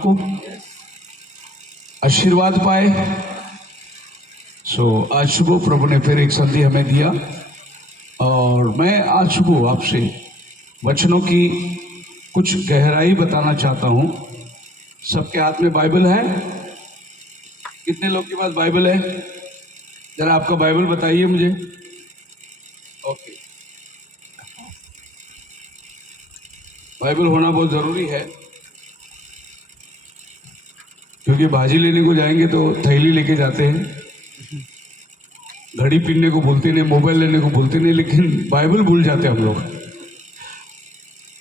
को आशीर्वाद पाए। आज सुबह प्रभु ने फिर एक संधि हमें दिया और मैं आज सुबह आपसे वचनों की कुछ गहराई बताना चाहता हूं। सबके हाथ में बाइबल है? कितने लोग के पास बाइबल है? जरा आपका बाइबल बताइए मुझे। ओके, बाइबल होना बहुत जरूरी है क्योंकि भाजी लेने को जाएंगे तो थैली लेके जाते हैं, घड़ी पीने को बोलते नहीं, मोबाइल लेने को बोलते नहीं, लेकिन बाइबल भूल जाते हम लोग।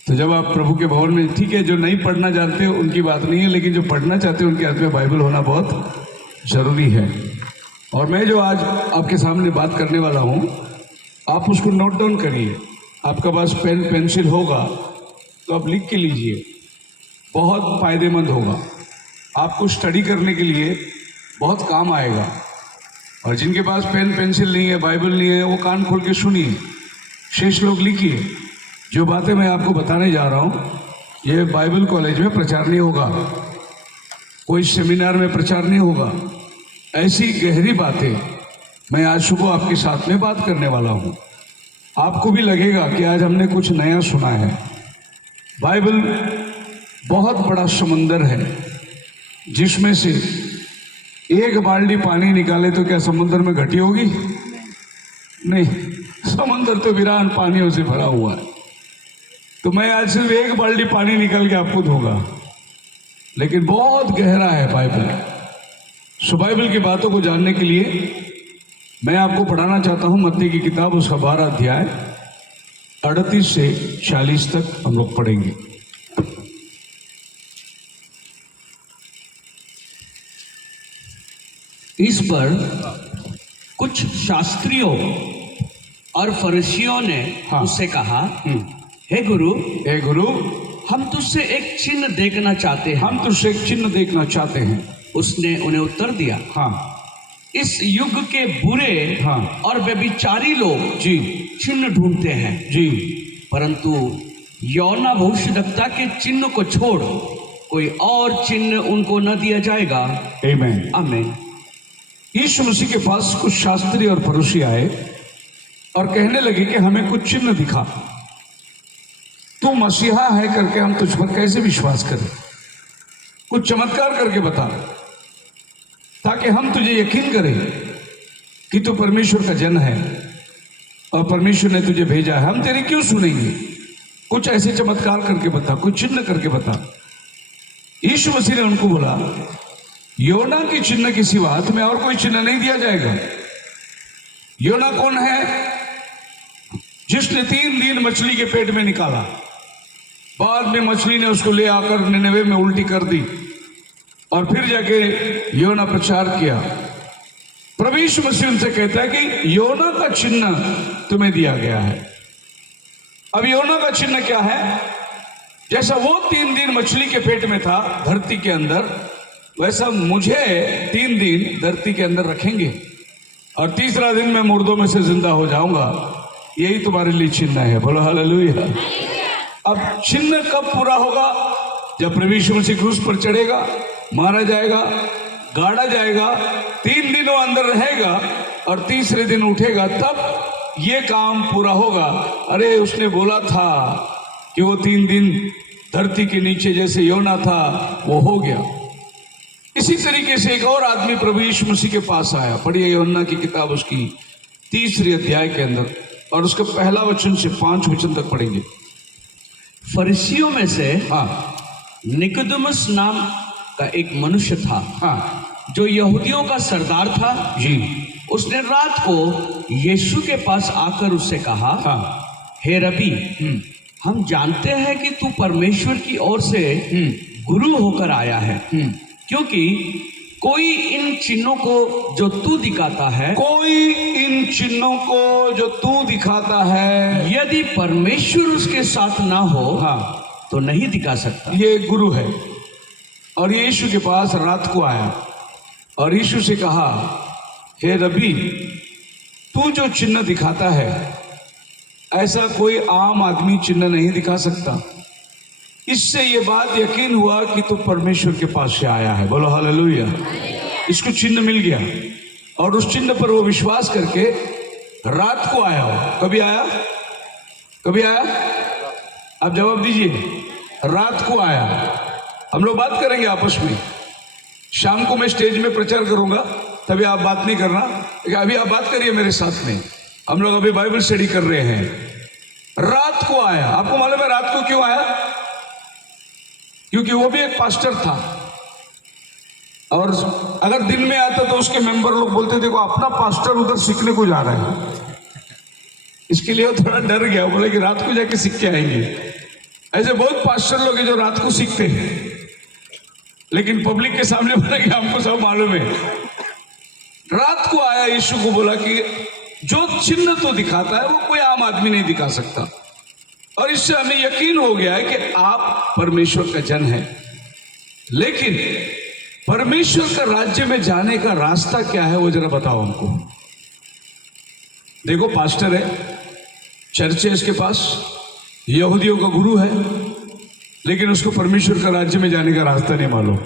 तो जब आप प्रभु के भवन में, ठीक है, जो नहीं पढ़ना जानते हो उनकी बात नहीं है, लेकिन जो पढ़ना चाहते हो उनके हाथ में बाइबल होना बहुत जरूरी है। और मैं जो आज आपके सामने बात करने वाला हूं, आप उसको नोट डाउन करिए। आपका पास पेन पेंसिल होगा तो आप लिख के लीजिए, बहुत फायदेमंद होगा, आपको स्टडी करने के लिए बहुत काम आएगा। और जिनके पास पेन पेंसिल नहीं है, बाइबल नहीं है, वो कान खोल के सुनिए, शेष लोग लिखिए। जो बातें मैं आपको बताने जा रहा हूँ, ये बाइबल कॉलेज में प्रचार नहीं होगा, कोई सेमिनार में प्रचार नहीं होगा। ऐसी गहरी बातें मैं आज सुबह आपके साथ में बात करने वाला हूँ। आपको भी लगेगा कि आज हमने कुछ नया सुना है। बाइबल बहुत बड़ा समंदर है, जिसमें से एक बाल्टी पानी निकाले तो क्या समुद्र में घटी होगी? नहीं, समुद्र तो वीरान पानियों से भरा हुआ है। तो मैं आज सिर्फ एक बाल्टी पानी निकाल के आपको दूंगा, लेकिन बहुत गहरा है बाइबल। सो बाइबल की बातों को जानने के लिए मैं आपको पढ़ाना चाहता हूं मत्ती की किताब, उसका 12 अध्याय 38 से 40 तक हम लोग पढ़ेंगे। इस पर कुछ शास्त्रियों और फरीसियों ने उससे कहा, हे गुरु, हम तुझसे एक चिन्ह देखना चाहते हैं। हम तुझसे एक चिन्ह देखना चाहते हैं। उसने उन्हें उत्तर दिया, इस युग के बुरे और व्यभिचारी लोग जी चिन्ह ढूंढते हैं जी, परंतु यौना भविष्यद्वक्ता के चिन्ह को छोड़ कोई और चिन्ह उनको न दिया जाएगा। आमीन। आमीन। यीशु मसीह के पास कुछ शास्त्री और फरीसी आए और कहने लगे कि हमें कुछ चिन्ह दिखा, तू मसीहा है करके हम तुझ पर कैसे विश्वास करें? कुछ चमत्कार करके बता, ताकि हम तुझे यकीन करें कि तू परमेश्वर का जन है और परमेश्वर ने तुझे भेजा है। हम तेरी क्यों सुनेंगे? कुछ ऐसे चमत्कार करके बता, कुछ चिन्ह करके बता। यीशु मसीह ने उनको बोला, योना के चिन्ह के सिवा तुम्हें और कोई चिन्ह नहीं दिया जाएगा। योना कौन है? जिसने 3 दिन मछली के पेट में निकाला, बाद में मछली ने उसको ले आकर निनवे में उल्टी कर दी और फिर जाके योना प्रचार किया। प्रभु यीशु मसीह उनसे कहता है कि योना का चिन्ह तुम्हें दिया गया है। अब योना का चिन्ह क्या है? जैसा वो 3 दिन मछली के पेट में था धरती के अंदर, वैसा मुझे 3 दिन धरती के अंदर रखेंगे और तीसरा दिन मैं मुर्दों में से जिंदा हो जाऊंगा। यही तुम्हारे लिए चिन्ह है। बोलो हालेलुया। अब चिन्ह कब पूरा होगा? जब प्रभु यीशु मसीह क्रूस पर चढ़ेगा, मारा जाएगा, गाड़ा जाएगा, 3 दिन वो अंदर रहेगा और तीसरे दिन उठेगा, तब ये काम पूरा होगा। अरे उसने बोला था कि वो 3 दिन धरती के नीचे जैसे योना था, वो हो गया। इसी तरीके से एक और आदमी प्रभु यीशु मसीह के पास आया। पढ़िए यूहन्ना की किताब, उसकी 3 अध्याय के अंदर, और उसका पहला वचन से 5 वचन तक पढ़ेंगे। फरीसियों में से निकोदेमुस नाम का एक मनुष्य था, जो यहूदियों का सरदार था जी। उसने रात को यीशु के पास आकर उससे कहा, हे रबी, हम जानते हैं कि तू परमेश्वर की ओर से गुरु होकर आया है, क्योंकि कोई इन चिन्हों को जो तू दिखाता है, यदि परमेश्वर उसके साथ ना हो तो नहीं दिखा सकता। ये गुरु है और ये यीशु के पास रात को आया और यीशु से कहा, हे रबी, तू जो चिन्ह दिखाता है ऐसा कोई आम आदमी चिन्ह नहीं दिखा सकता। इससे ये बात यकीन हुआ कि तू परमेश्वर के पास से आया है। बोलो हालेलुया। इसको चिन्ह मिल गया और उस चिन्ह पर वो विश्वास करके रात को आया हो। कभी आया? कभी आया? आप जवाब दीजिए। रात को आया। हम लोग बात करेंगे आपस में। शाम को मैं स्टेज में प्रचार करूंगा, तभी आप बात नहीं करना, अभी आप बात करिए मेरे साथ में। हम लोग अभी बाइबल स्टडी कर रहे हैं। रात को आया। आपको मालूम है रात को क्यों आया? क्योंकि वो भी एक पास्टर था, और अगर दिन में आता तो उसके मेंबर लोग बोलते देखो अपना पास्टर उधर सीखने को जा रहा है, इसके लिए वो थोड़ा डर गया। बोले कि रात को जाके सीख के आएंगे। ऐसे बहुत पास्टर लोग हैं जो रात को सीखते हैं, लेकिन पब्लिक के सामने बोले कि हमको सब मालूम है। रात को आया, यीशु को बोला कि जो चिन्ह तो दिखाता है वो कोई आम आदमी नहीं दिखा सकता, और इससे हमें यकीन हो गया है कि आप परमेश्वर का जन है। लेकिन परमेश्वर का राज्य में जाने का रास्ता क्या है वो जरा बताओ हमको। देखो पास्टर है, चर्च है इसके पास, यहूदियों का गुरु है, लेकिन उसको परमेश्वर का राज्य में जाने का रास्ता नहीं मालूम।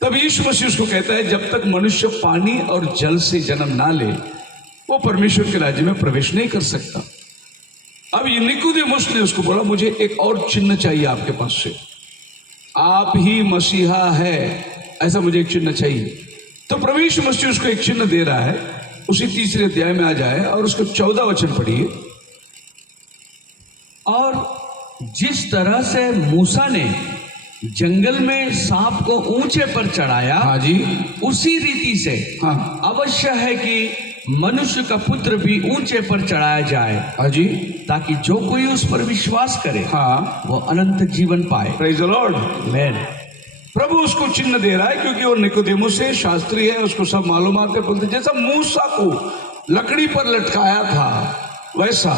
तब यीशु मसीह उसको कहता है जब तक मनुष्य पानी और जल से जन्म ना ले वो परमेश्वर के राज्य में प्रवेश नहीं कर सकता। अब ये निकोदेमुस ने उसको बोला मुझे एक और चिन्ह चाहिए आपके पास से, आप ही मसीहा है, ऐसा मुझे एक चिन्ह चाहिए। तो प्रभु यीशु मसीह उसको एक चिन्ह दे रहा है। उसी 3 अध्याय में आ जाए और उसको 14 वचन पढ़िए। और जिस तरह से मूसा ने जंगल में सांप को ऊंचे पर चढ़ाया, हाँ जी, उसी रीति से हाँ अवश्य है कि मनुष्य का पुत्र भी ऊंचे पर चढ़ाया जाए, हाँ जी, ताकि जो कोई उस पर विश्वास करे हाँ, वो अनंत जीवन पाए। Praise the Lord. आमीन। प्रभु उसको चिन्ह दे रहा है क्योंकि वो निकोदेमुस से शास्त्री है, उसको सब मालूमात है। बोलते जैसा मूसा को लकड़ी पर लटकाया था, वैसा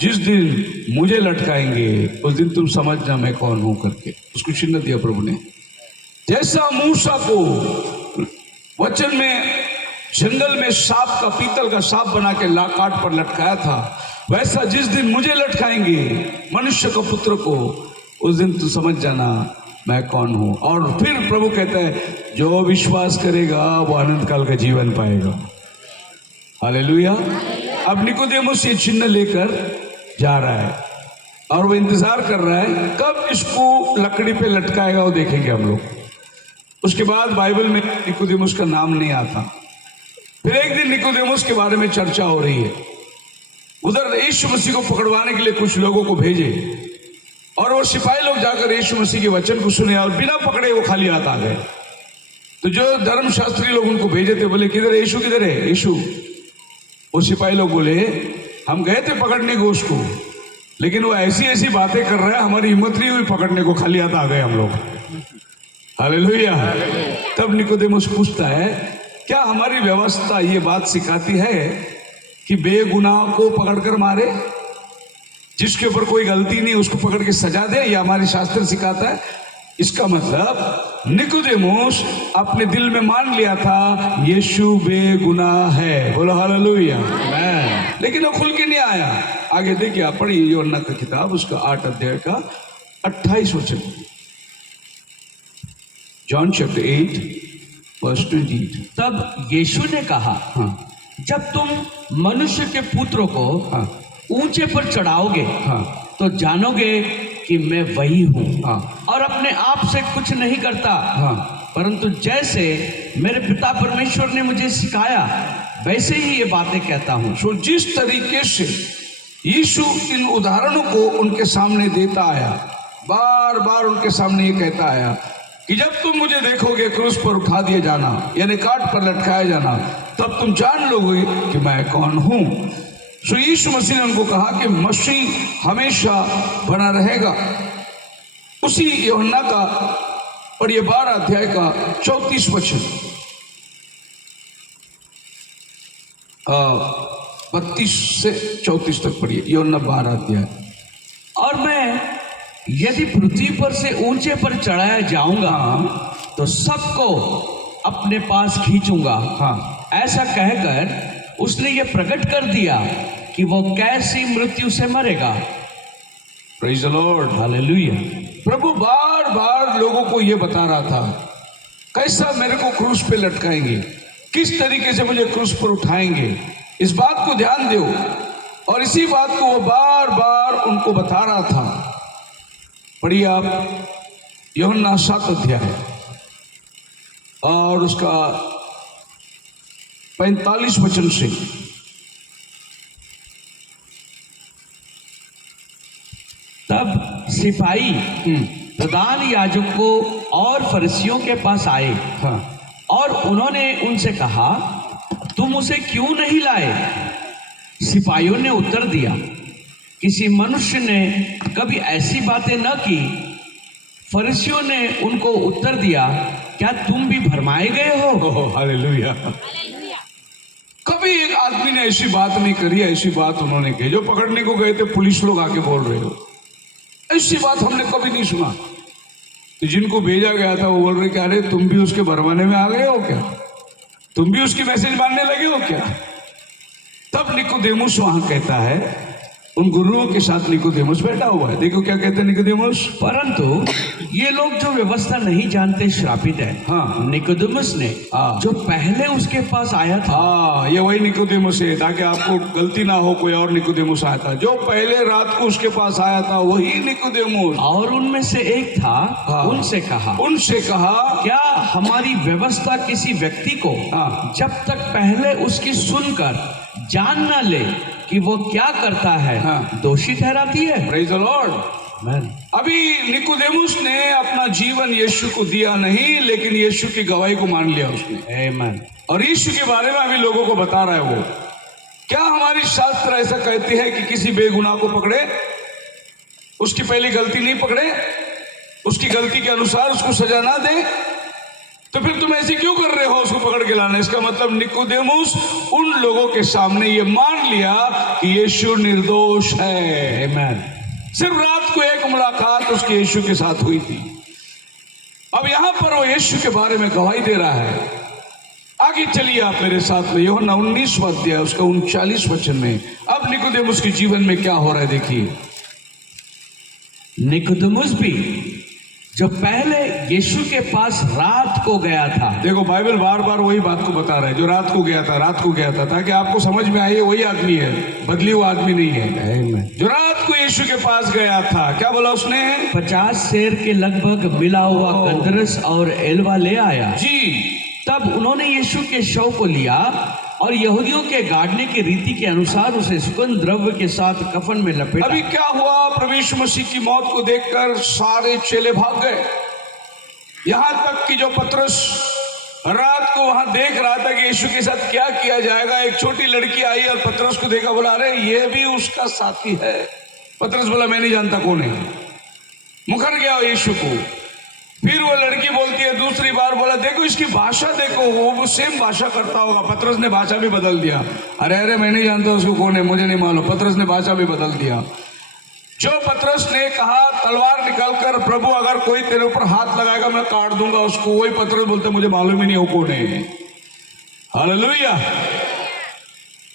जिस दिन मुझे लटकाएंगे उस दिन तुम समझना मैं कौन हूं करके उसको चिन्ह दिया प्रभु ने। जैसा मूसा को वचन में जंगल में सांप का, पीतल का सांप बना के काट पर लटकाया था, वैसा जिस दिन मुझे लटकाएंगे मनुष्य का पुत्र को, उस दिन तू समझ जाना मैं कौन हूं। और फिर प्रभु कहता है जो विश्वास करेगा वो अनंत काल का जीवन पाएगा। हालेलुया। अब निकोदेमुस ये चिन्ह लेकर जा रहा है और वो इंतजार कर रहा है कब इसको लकड़ी पे लटकाएगा, वो देखेंगे हम लोग। उसके बाद बाइबल में निकोदेमुस का नाम नहीं आता। फिर एक दिन निकोदेमुस के बारे में चर्चा हो रही है। उधर यीशु मसीह को पकड़वाने के लिए कुछ लोगों को भेजे, और वो सिपाही लोग जाकर यीशु मसीह के वचन को सुने और बिना पकड़े वो खाली हाथ आ गए। तो जो धर्मशास्त्री लोग उनको भेजे थे, बोले किधर है यीशु, किधर है यीशु? वो सिपाही लोग बोले हम गए थे पकड़ने को उसको, लेकिन वो ऐसी ऐसी बातें कर रहा है हमारी हिम्मत नहीं हुई पकड़ने को, खाली हाथ आ गए हम लोग। हालेलुया। तब निकोदेमुस पूछता है क्या हमारी व्यवस्था ये बात सिखाती है कि बेगुनाह को पकड़कर मारे, जिसके ऊपर कोई गलती नहीं उसको पकड़ के सजा दे? ये हमारी शास्त्र सिखाता है। इसका मतलब निकोदेमुस अपने दिल में मान लिया था यीशु बेगुनाह है। बोलो हालेलुया। लेकिन वो खुल के नहीं आया। आगे देखिए, आप पढ़िए यूहन्ना का किताब, उसका 8 अध्याय का 28 वचन। John chapter 8 verse 28। तब यीशु ने कहा, हाँ, जब तुम मनुष्य के पुत्र को हाँ, ऊंचे पर चढ़ाओगे, हाँ, तो जानोगे कि मैं वही हूँ, हाँ, और अपने आप से कुछ नहीं करता, हाँ, परंतु जैसे मेरे पिता परमेश्वर ने मुझे सिखाया वैसे ही ये बातें कहता हूँ। तो जिस तरीके से यीशु इन उदाहरणों को उनके सामने देता आया, बार बार उनके सामने ये कहता आया कि जब तुम मुझे देखोगे क्रूस पर उठा दिए जाना, यानी काट पर लटकाया जाना, तब तुम जान लोगे कि मैं कौन हूं। सो यीशु मसीह ने उनको कहा कि मसीह हमेशा बना रहेगा। उसी यूहन्ना का पढ़िए 12 अध्याय का 34 वचन, 32 से 34 तक पढ़िए, यूहन्ना 12 अध्याय। और मैं यदि पृथ्वी पर से ऊंचे पर चढ़ाया जाऊंगा तो सबको अपने पास खींचूंगा। हाँ, ऐसा कहकर उसने ये प्रकट कर दिया कि वो कैसी मृत्यु से मरेगा। Praise the Lord. हालेलुया। प्रभु बार बार लोगों को ये बता रहा था कैसा मेरे को क्रूस पे लटकाएंगे, किस तरीके से मुझे क्रूस पर उठाएंगे, इस बात को ध्यान दो। और इसी बात को वो बार बार उनको बता रहा था। पढ़िए आप यूहन्ना 7 अध्याय और उसका 45 वचन से। तब सिपाही प्रधान याजकों और फरीसियों के पास आए हाँ और उन्होंने उनसे कहा, तुम उसे क्यों नहीं लाए? सिपाहियों ने उत्तर दिया, किसी मनुष्य ने कभी ऐसी बातें न की। फरीसियों ने उनको उत्तर दिया, क्या तुम भी भरमाए गए हो? हालेलुया। कभी एक आदमी ने ऐसी बात नहीं करी, ऐसी बात उन्होंने की। जो पकड़ने को गए थे पुलिस लोग आके बोल रहे हो, ऐसी बात हमने कभी नहीं सुना। तो जिनको भेजा गया था वो बोल रहे कि अरे तुम भी उसके भरमाने में आ गए हो क्या? तुम भी उसकी मैसेज मानने लगे हो क्या? तब निकोदेमुस वहां कहता है, उन गुरुओं के साथ निकोदेमुस बैठा हुआ है। देखो क्या कहते हैं निकोदेमुस, परंतु ये लोग जो व्यवस्था नहीं जानते श्रापित है। हाँ। निकोदेमुस ने हाँ। जो पहले उसके पास आया था। हाँ, ये वही निकोदेमुस है, ताकि आपको गलती ना हो। कोई और निकोदेमुस आया था, जो पहले रात को उसके पास आया था वही निकोदेमुस। और उनमें से एक था। हाँ। उनसे कहा, क्या हमारी व्यवस्था किसी व्यक्ति को हाँ। जब तक पहले उसकी सुनकर जान न ले कि वो क्या करता है, हाँ। दोषी ठहराती है? Praise the Lord. अभी निकोदेमुस ने अपना जीवन यीशु को दिया नहीं, लेकिन यीशु की गवाही को मान लिया उसने। आमीन। और यीशु के बारे में अभी लोगों को बता रहा है वो। क्या हमारी शास्त्र ऐसा कहती है कि किसी बेगुनाह को पकड़े, उसकी पहली गलती नहीं पकड़े, उसकी गलती के अनुसार उसको सजा ना दे? तो फिर तुम ऐसे क्यों कर रहे हो उसको पकड़ के लाना? इसका मतलब निकोदेमुस उन लोगों के सामने ये मान लिया कि यीशु निर्दोष है। आमीन। सिर्फ रात को एक मुलाकात उसके यीशु के साथ हुई थी। अब यहां पर वो यीशु के बारे में गवाही दे रहा है। आगे चलिए आप मेरे साथ में यूहन्ना 19वां अध्याय उसका 39 वचन में। अब निकोदेमुस के जीवन में क्या हो रहा है देखिए। निकोदेमुस भी जो पहले यीशु के पास रात को गया था। देखो बाइबल बार बार वही बात को बता रहा है, जो रात को गया था, ताकि आपको समझ में आए वही आदमी है, बदली हुआ आदमी नहीं है। जो रात को यीशु के पास गया था, क्या बोला उसने? 50 सेर के लगभग मिला हुआ गंधरस और एलवा ले आया जी। तब उन्होंने यीशु के शव को लिया और यहूदियों के गाड़ने की रीति के अनुसार उसे सुगंध द्रव्य के साथ कफन में लपेटा। अभी क्या हुआ? प्रभु यीशु मसीह की मौत को देखकर सारे चेले भाग गए। यहां तक कि जो पतरस रात को वहां देख रहा था कि यीशु के साथ क्या किया जाएगा, एक छोटी लड़की आई और पतरस को देखा, बोला अरे ये भी उसका साथी है। पतरस बोला मैं नहीं जानता कौन है। मुकर गया यीशु को। फिर वो लड़की बोलती है दूसरी बार, बोला देखो इसकी भाषा देखो, वो सेम भाषा करता होगा। पतरस ने भाषा भी बदल दिया। अरे मैं नहीं जानता उसको कौन है, मुझे नहीं मालूम। पतरस ने भाषा भी बदल दिया। जो पतरस ने कहा तलवार निकालकर, प्रभु अगर कोई तेरे ऊपर हाथ लगाएगा मैं काट दूंगा उसको, वही पतरस बोलते मुझे मालूम ही नहीं हो कौन है। हालेलुया।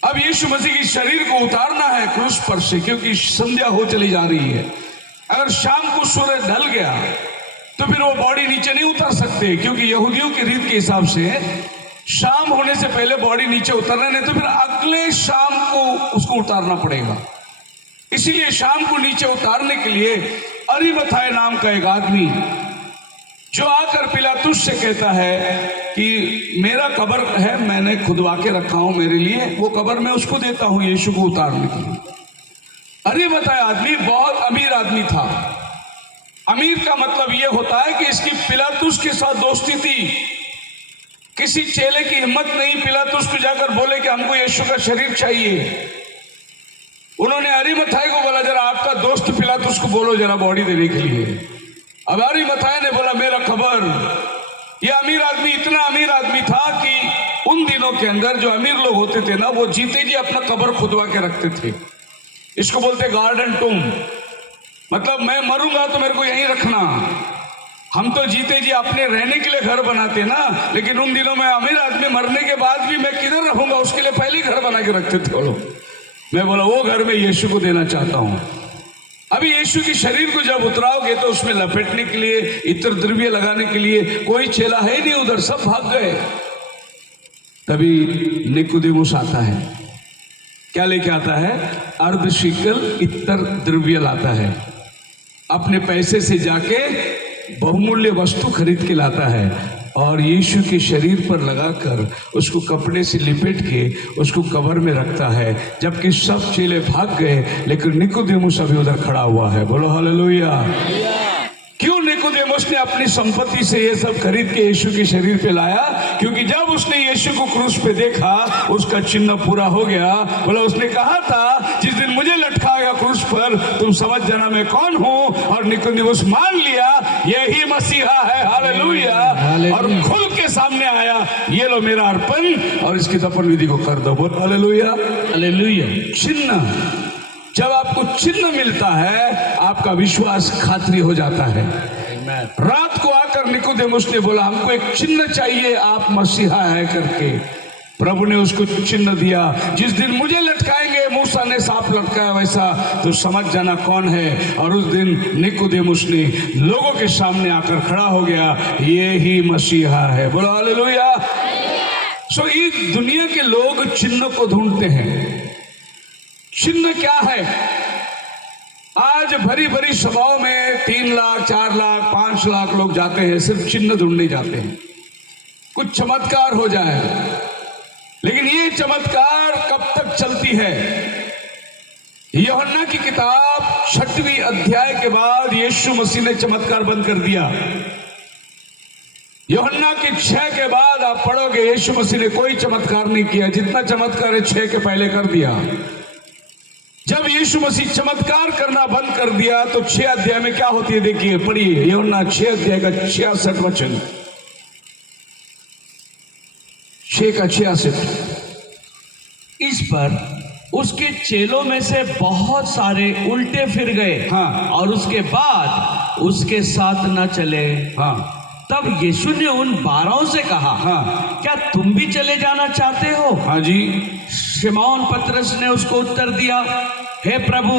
अब यीशु मसीह की शरीर को उतारना है क्रूस पर से, क्योंकि संध्या हो चली जा रही है। अगर शाम को सूरज ढल गया तो फिर वो बॉडी नीचे नहीं उतार सकते, क्योंकि यहूदियों की रीत के हिसाब से शाम होने से पहले बॉडी नीचे उतरना, नहीं तो फिर अगले शाम को उसको उतारना पड़ेगा। इसीलिए शाम को नीचे उतारने के लिए अरिमथाई नाम का एक आदमी जो आकर पिलातुस से कहता है कि मेरा कब्र है, मैंने खुदवा के रखा हूं मेरे लिए, वो कब्र मैं उसको देता हूं यीशु को उतारने के लिए। अरिमथाई आदमी बहुत अमीर आदमी था। अमीर का मतलब यह होता है कि इसकी पिलातुस के साथ दोस्ती थी। किसी चेले की हिम्मत नहीं पिलातुस को जाकर बोले कि हमको यीशु का शरीर चाहिए। उन्होंने अरिमथाई को बोला जरा आपका दोस्त पिलातुस को बोलो जरा बॉडी देने के लिए। अब अरिमथाई ने बोला मेरा खबर। यह अमीर आदमी इतना अमीर आदमी था कि उन दिनों के अंदर जो अमीर लोग होते थे ना, वो जीते जी अपना कब्र खुदवा के रखते थे। इसको बोलते गार्डन टूम, मतलब मैं मरूंगा तो मेरे को यहीं रखना। हम तो जीते जी अपने रहने के लिए घर बनाते ना, लेकिन उन दिनों में अमीर आदमी मरने के बाद भी मैं किधर रहूंगा उसके लिए पहले घर बना के रखते थे वो लोग। मैं बोला वो घर में यीशु को देना चाहता हूं। अभी यीशु की शरीर को जब उतराओगे तो उसमें लपेटने के लिए, इत्र द्रव्य लगाने के लिए कोई चेला है नहीं उधर, सब भाग गए। तभी निकोदेमुस आता है। क्या लेके आता है? अर्ध शिकल इत्र द्रव्य लाता है। अपने पैसे से जाके बहुमूल्य वस्तु खरीद के लाता है और यीशु के शरीर पर लगाकर उसको कपड़े से लिपेट के उसको कब्र में रखता है। जबकि सब चेले भाग गए, लेकिन निकोदेमुस अभी उधर खड़ा हुआ है। बोलो हालेलुया। क्यों निकोदेमुस ने अपनी संपत्ति से ये सब खरीद के यीशु के शरीर पे लाया? क्योंकि जब उसने यीशु को क्रूस पे देखा, उसका चिन्ह पूरा हो गया। बोला, उसने कहा था जिस दिन मुझे लटकाएगा क्रूस पर, तुम समझ जाना मैं कौन हूं। और निकोदेमुस मान लिया यही मसीहा है। हालेलुया। और खुल के सामने आया, ये लो मेरा अर्पण और इसकी दफन विधि को कर दो। बोल हालेलुया। हालेलुया। चिन्ह, जब आपको चिन्ह मिलता है आपका विश्वास खातरी हो जाता है। रात को आकर निकोदेमुस ने बोला, हमको एक चिन्ह चाहिए, आप मसीहा है करके। प्रभु ने उसको चिन्ह दिया, जिस दिन मुझे लटकाएंगे, मूसा ने सांप लटकाया वैसा, तो समझ जाना कौन है। और उस दिन निकोदेमुस ने लोगों के सामने आकर खड़ा हो गया, ये ही मसीहा है। बोलो हालेलुया। सो इस दुनिया के लोग चिन्ह को ढूंढते हैं। चिन्ह क्या है? आज भरी भरी सभाओं में 3 लाख 4 लाख 5 लाख लोग जाते हैं, सिर्फ चिन्ह ढूंढने जाते हैं, कुछ चमत्कार हो जाए। लेकिन ये चमत्कार कब तक चलती है? यूहन्ना की किताब 6वीं अध्याय के बाद यीशु मसीह ने चमत्कार बंद कर दिया। यूहन्ना के 6 के बाद आप पढ़ोगे, यीशु मसीह ने कोई चमत्कार नहीं किया। जितना चमत्कार है 6 के पहले कर दिया। जब यीशु मसीह चमत्कार करना बंद कर दिया तो 6 अध्याय में क्या होती है? देखिए, पढ़िए यूहन्ना 6 अध्याय का 66 वचन। 6 का 66। इस पर उसके चेलों में से बहुत सारे उल्टे फिर गए। हाँ। और उसके बाद उसके साथ न चले। हाँ। तब यीशु ने उन 12 से कहा, हाँ, क्या तुम भी चले जाना चाहते हो? हाँ जी। शिमोन पतरस ने उसको उत्तर दिया, हे प्रभु,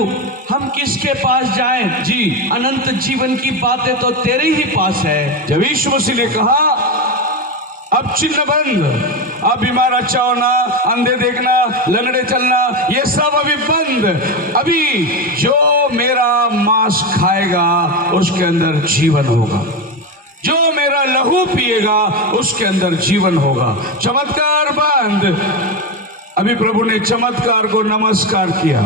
हम किसके पास जाएं? जी, अनंत जीवन की बातें तो तेरे ही पास है। जब यीशु मसीह ने कहा अब चिन्ह बंद, अब बीमार अच्छा होना, अंधे देखना, लंगड़े चलना, ये सब अभी बंद। अभी जो मेरा मांस खाएगा उसके अंदर जीवन होगा, जो मेरा लहू पिएगा उसके अंदर जीवन होगा। चमत्कार बंद। अभी प्रभु ने चमत्कार को नमस्कार किया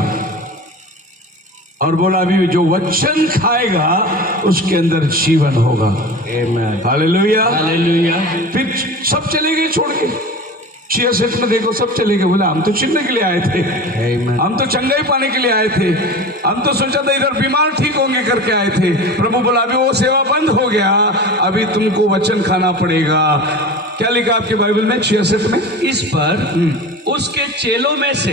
और बोला, अभी जो वचन खाएगा उसके अंदर जीवन होगा। आमीन। हालेलुया। हालेलुया। फिर सब चले गए छोड़ के। 66 में देखो, सब चले गए। बोला, हम तो चिन्ह के लिए आए थे, हम तो चंगाई पाने के लिए आए थे, हम तो सोचा था इधर बीमार ठीक होंगे करके आए थे। प्रभु बोला, अभी वो सेवा बंद हो गया, अभी तुमको वचन खाना पड़ेगा। क्या लिखा आपके बाइबल में 66 में? इस पर उसके चेलों में से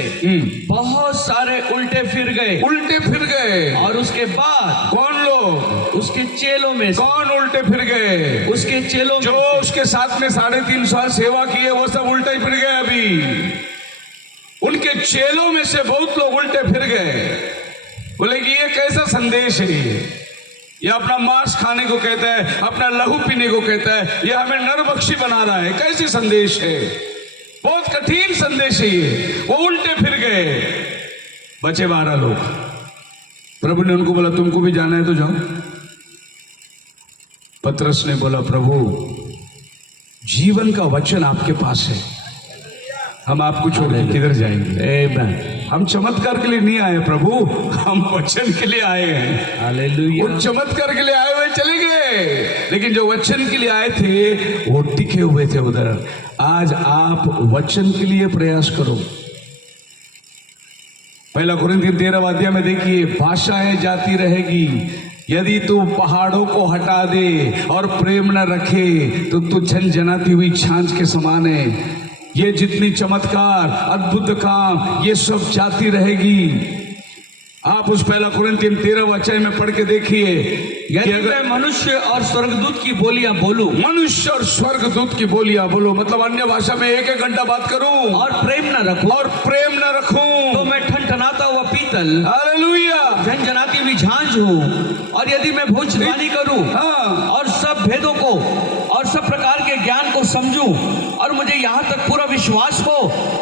बहुत सारे उल्टे फिर गए। उल्टे फिर गए। और उसके बाद कौन लोग? उसके चेलों में से। कौन उल्टे फिर गए? उसके चेलों जो उसके साथ में 3.5 साल सेवा की है, वो सब उल्टे फिर गए। अभी उनके चेलों में से बहुत लोग उल्टे फिर गए। बोले कि ये कैसा संदेश है? ये अपना मांस खाने को कहता है, अपना लहू पीने को कहता है, ये हमें नरभक्षी बना रहा है। कैसे संदेश है? बहुत कठिन संदेश है ये। वो उल्टे फिर गए। बचे 12 लोग। प्रभु ने उनको बोला, तुमको भी जाना है तो जाओ। पतरस ने बोला, प्रभु, जीवन का वचन आपके पास है, हम आपको छोड़ के किधर जाएंगे? हम चमत्कार के लिए नहीं आए प्रभु, हम वचन के लिए आए हैं। हालेलुया। वो चमत्कार के लिए आए हुए चले गए, लेकिन जो वचन के लिए आए थे वो टिके हुए थे उधर। आज आप वचन के लिए प्रयास करो। 1 कुरिन्थियों 13 अध्याय में देखिए, भाषाएं जाती रहेगी, यदि तू पहाड़ों को हटा दे और प्रेम न रखे तो तू झनझनाती हुई छाछ के समान है। ये जितनी चमत्कार, अद्भुत काम, ये सब जाती रहेगी। आप उस 1 कुरिन्थियों 13 अध्याय में पढ़ के देखिए, यदि मैं मनुष्य और स्वर्गदूत की बोलियां बोलूं, मनुष्य और स्वर्गदूत की बोलियां बोलो, मतलब अन्य भाषा में 1-1 घंटा बात करूं और प्रेम न रखूं तो मैं ठनठनाता हुआ पीतल, हालेलुया, झनझनाती हुई झांझ महाराज हूँ और यदि मैं भविष्यवाणी करूँ हाँ और सब भेदों को और सब प्रकार के ज्ञान को समझूं और मुझे यहाँ तक पूरा विश्वास हो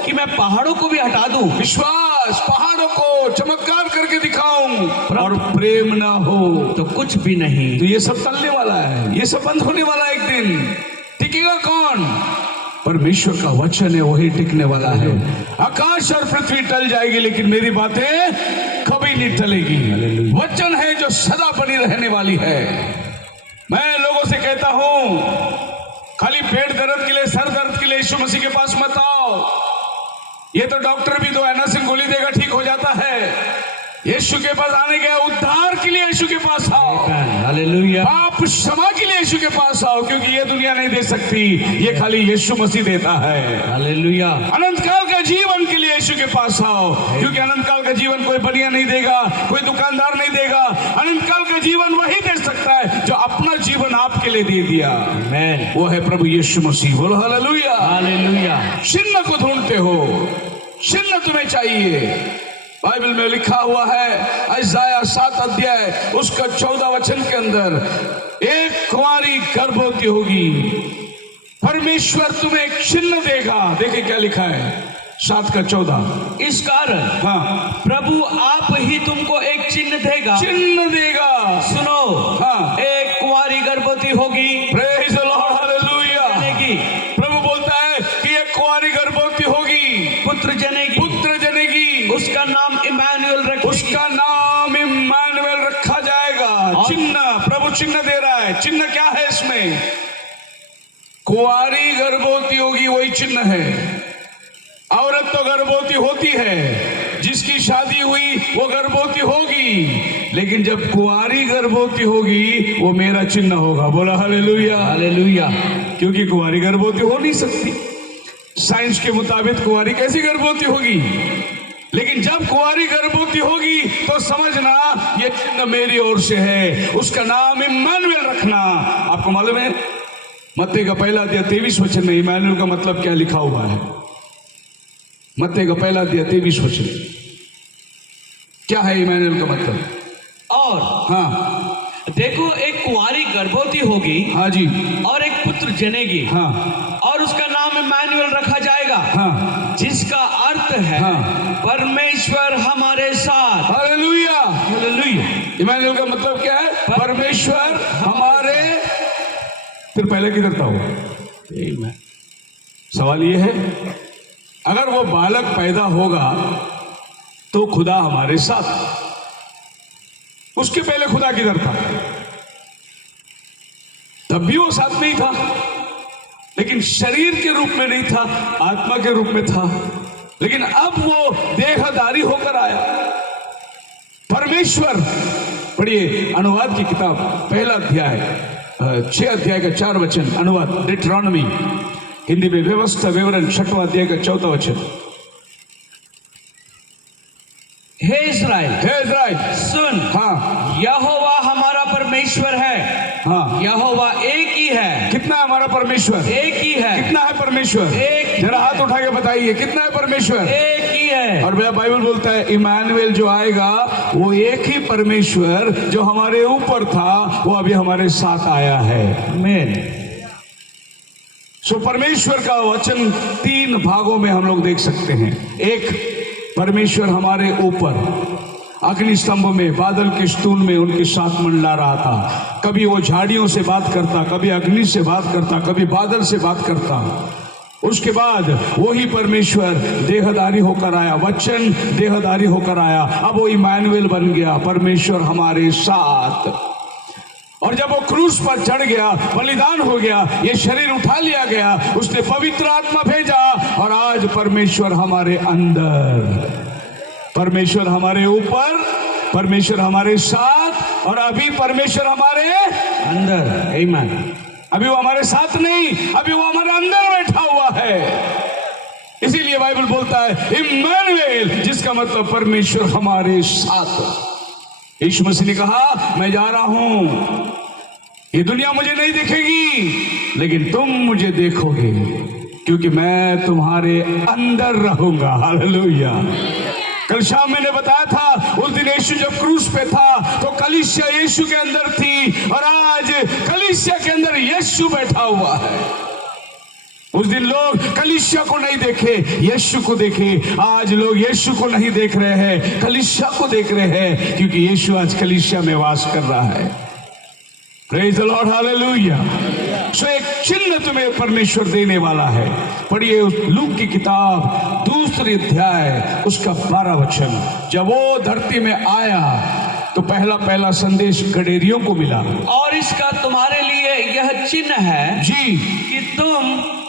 कि मैं पहाड़ों को भी हटा दूं, विश्वास, पहाड़ों को चमत्कार करके दिखाऊं और प्रेम ना हो तो कुछ भी नहीं। तो ये सब टलने वाला है, ये सब बंद होने वाला है। एक दिन टिकेगा कौन? परमेश्वर का वचन है, वही टिकने वाला है। आकाश और पृथ्वी टल जाएगी लेकिन मेरी बातें कभी नहीं टलेगी। वचन है जो सदा बनी रहने वाली है। मैं लोगों से कहता हूं, खाली पेट दर्द के लिए, सर दर्द के लिए यीशु मसीह के पास मत आओ। ये तो डॉक्टर भी 2 एनासिन गोली देगा, ठीक हो जाता है। यीशु के पास आने के उद्धार के लिए यीशु के पास आओ, हालेलुया, पाप क्षमा के लिए यीशु के पास आओ, क्योंकि ये दुनिया नहीं दे सकती, ये खाली यीशु मसीह देता है। हालेलुया, अनंत काल का जीवन के लिए यीशु के पास आओ, क्योंकि अनंत काल का जीवन कोई बनिया नहीं देगा, कोई दुकानदार नहीं देगा। अनंत काल का जीवन वही दे सकता है जो अपना जीवन आपके लिए दे दिया। आमीन, वो है प्रभु यीशु मसीह। बोलो हालेलुया। हालेलुया। चिन्ह को ढूंढते हो, चिन्ह तुम्हें चाहिए। बाइबल में लिखा हुआ है, इसाया 7 अध्याय उसका 14 वचन के अंदर, एक कुंवारी गर्भवती होगी, परमेश्वर तुम्हें एक चिन्ह देगा। देखिए क्या लिखा है 7 का 14। इस कारण हाँ, प्रभु आप ही तुमको एक चिन्ह देगा, चिन्ह देगा। सुनो, हाँ, एक कुंवारी गर्भवती होगी, प्रेज द लॉर्ड, हालेलुया। जनेगी, प्रभु बोलता है कि एक कुंवारी गर्भवती होगी, पुत्र जनेगी, पुत्र जनेगी, उसका नाम इम्मानुएल रखेगी। उसका नाम इम्मानुएल रखा जाएगा। चिन्ह, प्रभु चिन्ह दे रहा है। चिन्ह क्या है इसमें? कुंवारी गर्भवती होगी, वही चिन्ह है। औरत तो गर्भवती होती है, जिसकी शादी हुई वो गर्भवती होगी, लेकिन जब कुंवारी गर्भवती होगी वो मेरा चिन्ह होगा। बोला हालेलुया, हालेलुया। क्योंकि कुंवारी गर्भवती हो नहीं सकती। साइंस के मुताबिक कुंवारी कैसी गर्भवती होगी? लेकिन जब कुंवारी गर्भवती होगी तो समझना ये चिन्ह मेरी ओर से है, उसका नाम इम्मानुएल रखना। आपको मालूम है मत्ती का 1 अध्याय 23 वचन में इम्मानुएल का मतलब क्या लिखा हुआ है? मत्ती का 1 अध्याय 23 वचन क्या है इम्मानुएल का मतलब? और हाँ, देखो, एक कुंवारी गर्भवती होगी, हाँ जी, और एक पुत्र जनेगी, हाँ, और उसका नाम इम्मानुएल रखा जाएगा, हाँ, जिसका अर्थ है हाँ, परमेश्वर हमारे साथ। हालेलुया। हालेलुया। इम्मानुएल का मतलब क्या है? परमेश्वर हमारे। फिर पहले किधर था वो? सवाल ये है, अगर वो बालक पैदा होगा तो खुदा हमारे साथ, उसके पहले खुदा किधर था? तब भी वो साथ में ही था, लेकिन शरीर के रूप में नहीं था, आत्मा के रूप में था। लेकिन अब वो देहधारी होकर आया। परमेश्वर, पढ़िए अनुवाद की किताब 1 अध्याय 6 अध्याय का 4 वचन, अनुवाद डिट्रॉनमी, हिंदी में व्यवस्था विवरण 6वां अध्याय का 14 वचन। हे इस्राएल, हे इस्राएल, सुन, हाँ, यहोवा हमारा परमेश्वर है। हाँ, यहोवा एक ही है। कितना है हमारा परमेश्वर? एक ही है। कितना है परमेश्वर? एक ही जरा है। हाथ उठा के बताइए कितना है परमेश्वर? एक ही है। और वह बाइबल बोलता है इम्मानुएल जो आएगा वो एक ही परमेश्वर जो हमारे ऊपर था वो अभी हमारे साथ आया है। आमीन। सो परमेश्वर का वचन 3 भागों में हम लोग देख सकते हैं। एक, परमेश्वर हमारे ऊपर अग्नि स्तंभ में, बादल के स्तूल में उनके साथ मंडला रहा था। कभी वो झाड़ियों से बात करता, कभी अग्नि से बात करता, कभी बादल से बात करता। उसके बाद वही परमेश्वर देहधारी होकर आया, वचन देहधारी होकर आया। अब वो इम्मानुएल बन गया, परमेश्वर हमारे साथ। और जब वो क्रूस पर चढ़ गया, बलिदान हो गया, ये शरीर उठा लिया गया, उसने पवित्र आत्मा भेजा और आज परमेश्वर हमारे अंदर, परमेश्वर हमारे ऊपर, परमेश्वर हमारे साथ, और अभी परमेश्वर हमारे अंदर। आमीन। अभी वो हमारे साथ नहीं, अभी वो हमारे अंदर बैठा हुआ है। इसीलिए बाइबल बोलता है इम्मानुएल, जिसका मतलब परमेश्वर हमारे साथ। यीशु मसीह ने कहा मैं जा रहा हूं, ये दुनिया मुझे नहीं देखेगी लेकिन तुम मुझे देखोगे, क्योंकि मैं तुम्हारे अंदर रहूंगा। हालेलुया। कल शाम मैंने बताया था, उस दिन यीशु जब क्रूस पे था तो कलीसिया यीशु के अंदर थी और आज कलीसिया के अंदर यीशु बैठा हुआ है। उस दिन लोग कलीसिया को नहीं देखे, यीशु को देखे। आज लोग यीशु को नहीं देख रहे हैं, कलीसिया को देख रहे हैं, क्योंकि यीशु आज कलीसिया में वास कर रहा है। Praise the Lord, hallelujah. So एक चिन्ह तुम्हें परमेश्वर देने वाला है। पढ़िए उस लूक की किताब 2 अध्याय उसका 12 वचन। जब वो धरती में आया तो पहला संदेश गडेरियों को मिला। और इसका तुम्हारे लिए यह चिन्ह है जी कि तुम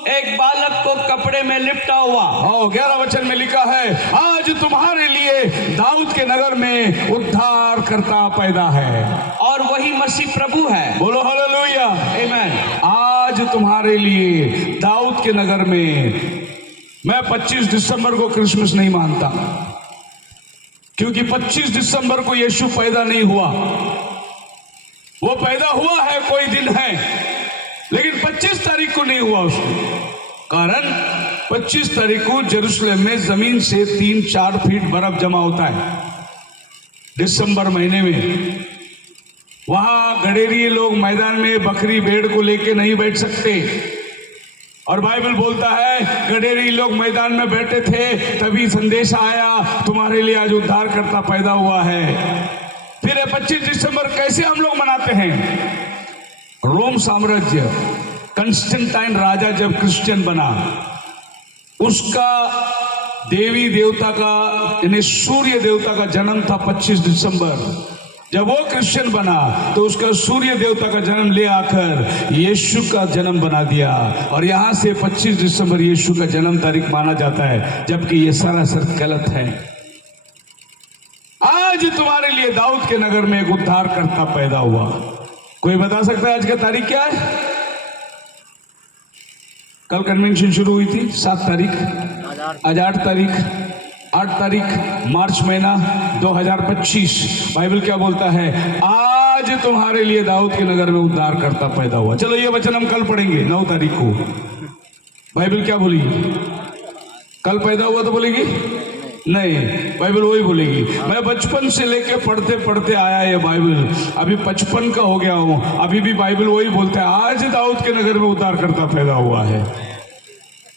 एक बालक को कपड़े में लिपटा हुआ। 11 वचन में लिखा है, आज तुम्हारे लिए दाऊद के नगर में उद्धार करता पैदा है, और वही मसीह प्रभु है। बोलो हालेलुया, आमीन। आज तुम्हारे लिए दाऊद के नगर में। मैं 25 दिसंबर को क्रिसमस नहीं मानता, क्योंकि 25 दिसंबर को यीशु पैदा नहीं हुआ। वो पैदा हुआ है, कोई दिन है, लेकिन 25 तारीख को नहीं हुआ उसको। कारण 25 तारीख को जेरूशलेम में जमीन से 3-4 फीट बर्फ जमा होता है दिसंबर महीने में। वहां गडेरिये लोग मैदान में बकरी भेड़ को लेके नहीं बैठ सकते, और बाइबल बोलता है गडेरी लोग मैदान में बैठे थे, तभी संदेश आया तुम्हारे लिए आज उद्धार करता पैदा हुआ है। फिर 25 दिसंबर कैसे हम लोग मनाते हैं? रोम साम्राज्य, कंस्टेंटाइन राजा जब क्रिश्चियन बना, उसका देवी देवता का यानी सूर्य देवता का जन्म था 25 दिसंबर। जब वो क्रिश्चियन बना तो उसका सूर्य देवता का जन्म ले आकर यीशु का जन्म बना दिया, और यहां से 25 दिसंबर यीशु का जन्म तारीख माना जाता है, जबकि ये सरासर गलत है। आज तुम्हारे लिए दाऊद के नगर में एक उद्धारकर्ता पैदा हुआ। कोई बता सकता है आज का तारीख क्या है? कल कन्वेंशन शुरू हुई थी 7 तारीख, आज 8 तारीख, 8 तारीख मार्च महीना 2025। बाइबल क्या बोलता है? आज तुम्हारे लिए दाऊद के नगर में उद्धारकर्ता पैदा हुआ। चलो ये वचन हम कल पढ़ेंगे 9 तारीख को। बाइबल क्या बोली? कल पैदा हुआ तो बोलेगी नहीं, बाइबल वही बोलेगी। मैं बचपन से लेके पढ़ते पढ़ते आया ये बाइबल, अभी 55 का हो गया हूं, अभी भी बाइबल वही बोलता है आज दाऊद के नगर में उद्धारकर्ता पैदा हुआ है।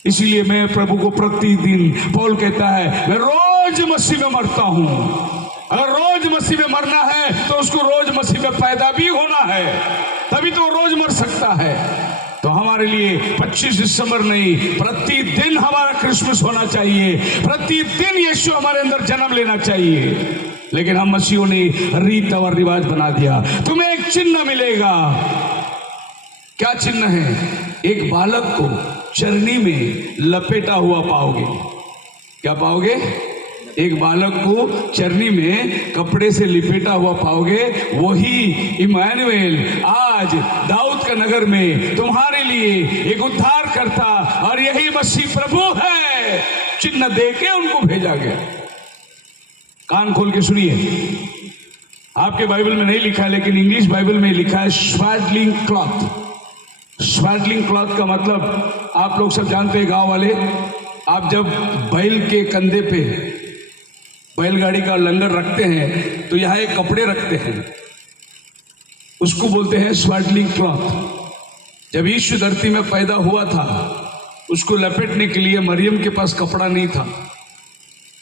इसीलिए मैं प्रभु को प्रतिदिन, पौल कहता है मैं रोज मसीह में मरता हूं। अगर रोज मसीह में मरना है तो उसको रोज मसीह में पैदा भी होना है, तभी तो रोज मर सकता है। तो हमारे लिए 25 दिसंबर नहीं, प्रतिदिन हमारा क्रिसमस होना चाहिए, प्रतिदिन यीशु हमारे अंदर जन्म लेना चाहिए। लेकिन हम मसीहों ने रीत और रिवाज बना दिया। तुम्हें एक चिन्ह मिलेगा। क्या चिन्ह है? एक बालक को चरनी में लपेटा हुआ पाओगे। क्या पाओगे? एक बालक को चरनी में कपड़े से लिपेटा हुआ पाओगे। वही इमानुएल आज दाऊद का नगर में तुम्हारे लिए एक उद्धार करता, और यही मसीह प्रभु है। चिन्ह देके उनको भेजा गया। कान खोल के सुनिए, आपके बाइबल में नहीं लिखा है, लेकिन इंग्लिश बाइबल में लिखा है स्वेडलिंग क्लॉथ। स्वेडलिंग क्लॉथ का मतलब आप लोग सब जानते हैं, गांव वाले, आप जब बैल के कंधे पे बैलगाड़ी का लंगर रखते हैं तो यहाँ एक कपड़े रखते हैं, उसको बोलते हैं स्वेडलिंग क्लॉथ। जब यीशु धरती में पैदा हुआ था, उसको लपेटने के लिए मरियम के पास कपड़ा नहीं था।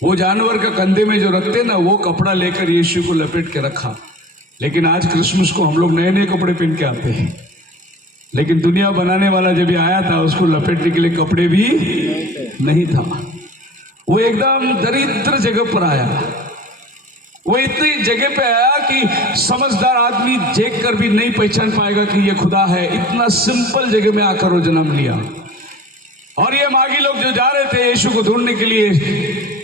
वो जानवर का कंधे में जो रखते ना, वो कपड़ा लेकर यीशु को लपेट के रखा। लेकिन आज क्रिसमस को हम लोग नए नए कपड़े पहन के आते हैं, लेकिन दुनिया बनाने वाला जब आया था उसको लपेटने के लिए कपड़े भी नहीं था। वो एकदम दरिद्र जगह पर आया। वो इतनी जगह पे आया कि समझदार आदमी देख कर भी नहीं पहचान पाएगा कि ये खुदा है। इतना सिंपल जगह में आकर वो जन्म लिया। और ये मागी लोग जो जा रहे थे यीशु को ढूंढने के लिए,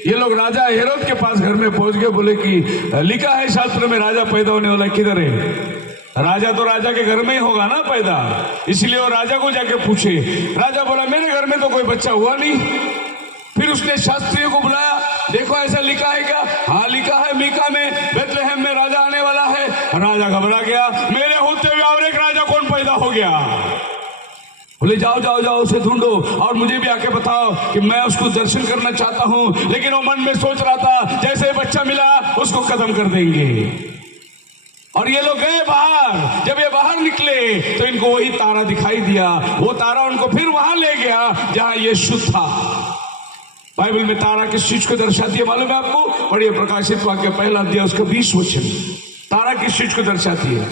ये लोग राजा हेरोद के पास घर में पहुंच गए। बोले कि लिखा है शास्त्र में राजा पैदा होने वाला, किधर है? राजा तो राजा के घर में ही होगा ना पैदा। इसलिए वो राजा को जाके पूछे। राजा बोला मेरे घर में तो कोई बच्चा हुआ नहीं। फिर उसने शास्त्रियों को बुलाया, देखो ऐसा लिखा है क्या? हाँ लिखा है, मीका में बेथलेहम में राजा आने वाला है। राजा घबरा गया, मेरे होते हुए और एक राजा कौन पैदा हो गया? बोले जाओ जाओ जाओ उसे ढूंढो और मुझे भी आके बताओ कि मैं उसको दर्शन करना चाहता हूं। लेकिन वो मन में सोच रहा था जैसे बच्चा मिला उसको खत्म कर देंगे। और ये लोग गए बाहर। जब ये बाहर निकले तो इनको वही तारा दिखाई दिया। वो तारा उनको फिर वहां ले गया जहां यीशु था। बाइबल में तारा किस चीज को दर्शाती है मालूम है आपको? पढ़िए प्रकाशित वाक्य पहला अध्याय उसका 20 वचन। तारा किस चीज को दर्शाती है?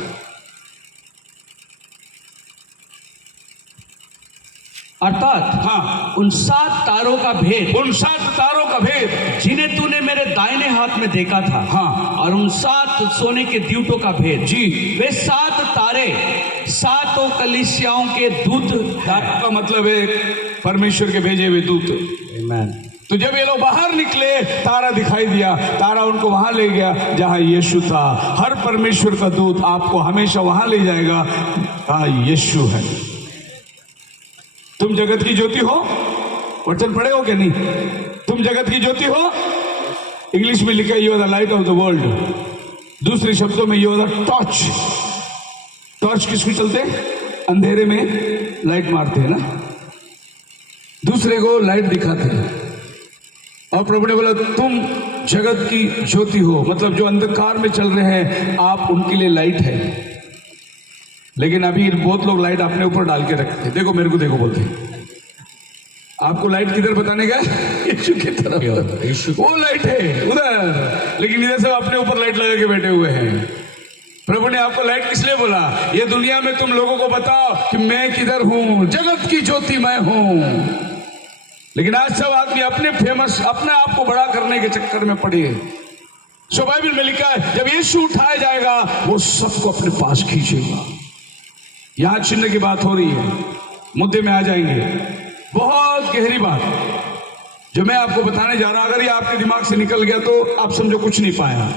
अर्थात हाँ, उन 7 तारों का भेद, उन 7 तारों का भेद जिन्हें तूने मेरे दाहिने हाथ में देखा था। हाँ, और उन 7 सोने के द्यूटों का भेद, जी, वे 7 तारे 7 कलीसियाओं के दूत तारा का मतलब है परमेश्वर के भेजे हुए दूत। आमीन। तो जब ये लोग बाहर निकले तारा दिखाई दिया। तारा उनको वहां ले गया जहां यीशु था। हर परमेश्वर का दूत आपको हमेशा वहां ले जाएगा जहां यीशु है। तुम जगत की ज्योति हो, वचन पढ़े हो क्या नहीं? तुम जगत की ज्योति हो। इंग्लिश में लिखा है you are the light of the world. दूसरे शब्दों में you are the torch. Torch किसको चलते? अंधेरे में लाइट मारते हैं ना, दूसरे को लाइट दिखाते हैं। और प्रभु ने बोला तुम जगत की ज्योति हो, मतलब जो अंधकार में चल रहे हैं आप उनके लिए लाइट है। लेकिन अभी बहुत लोग लाइट अपने ऊपर डाल के रखते हैं। देखो मेरे को देखो बोलते हैं। आपको लाइट किधर बताने का? यीशु की तरफ। वो लाइट है उधर, लेकिन इधर सब अपने ऊपर लाइट लगा के बैठे हुए हैं। प्रभु ने आपको लाइट किस लिए बोला? ये दुनिया में तुम लोगों को बताओ कि मैं किधर हूं, जगत की ज्योति मैं हूं। लेकिन आज सब आदमी अपने फेमस, अपने आप को बड़ा करने के चक्कर में पड़े। सो बाइबल में लिखा है जब यीशु उठाया जाएगा वो सबको अपने पास खींचेगा। यहां चिन्ह की बात हो रही है, मुद्दे में आ जाएंगे। बहुत गहरी बात जो मैं आपको बताने जा रहा हूं, अगर ये आपके दिमाग से निकल गया तो आप समझो कुछ नहीं पाया।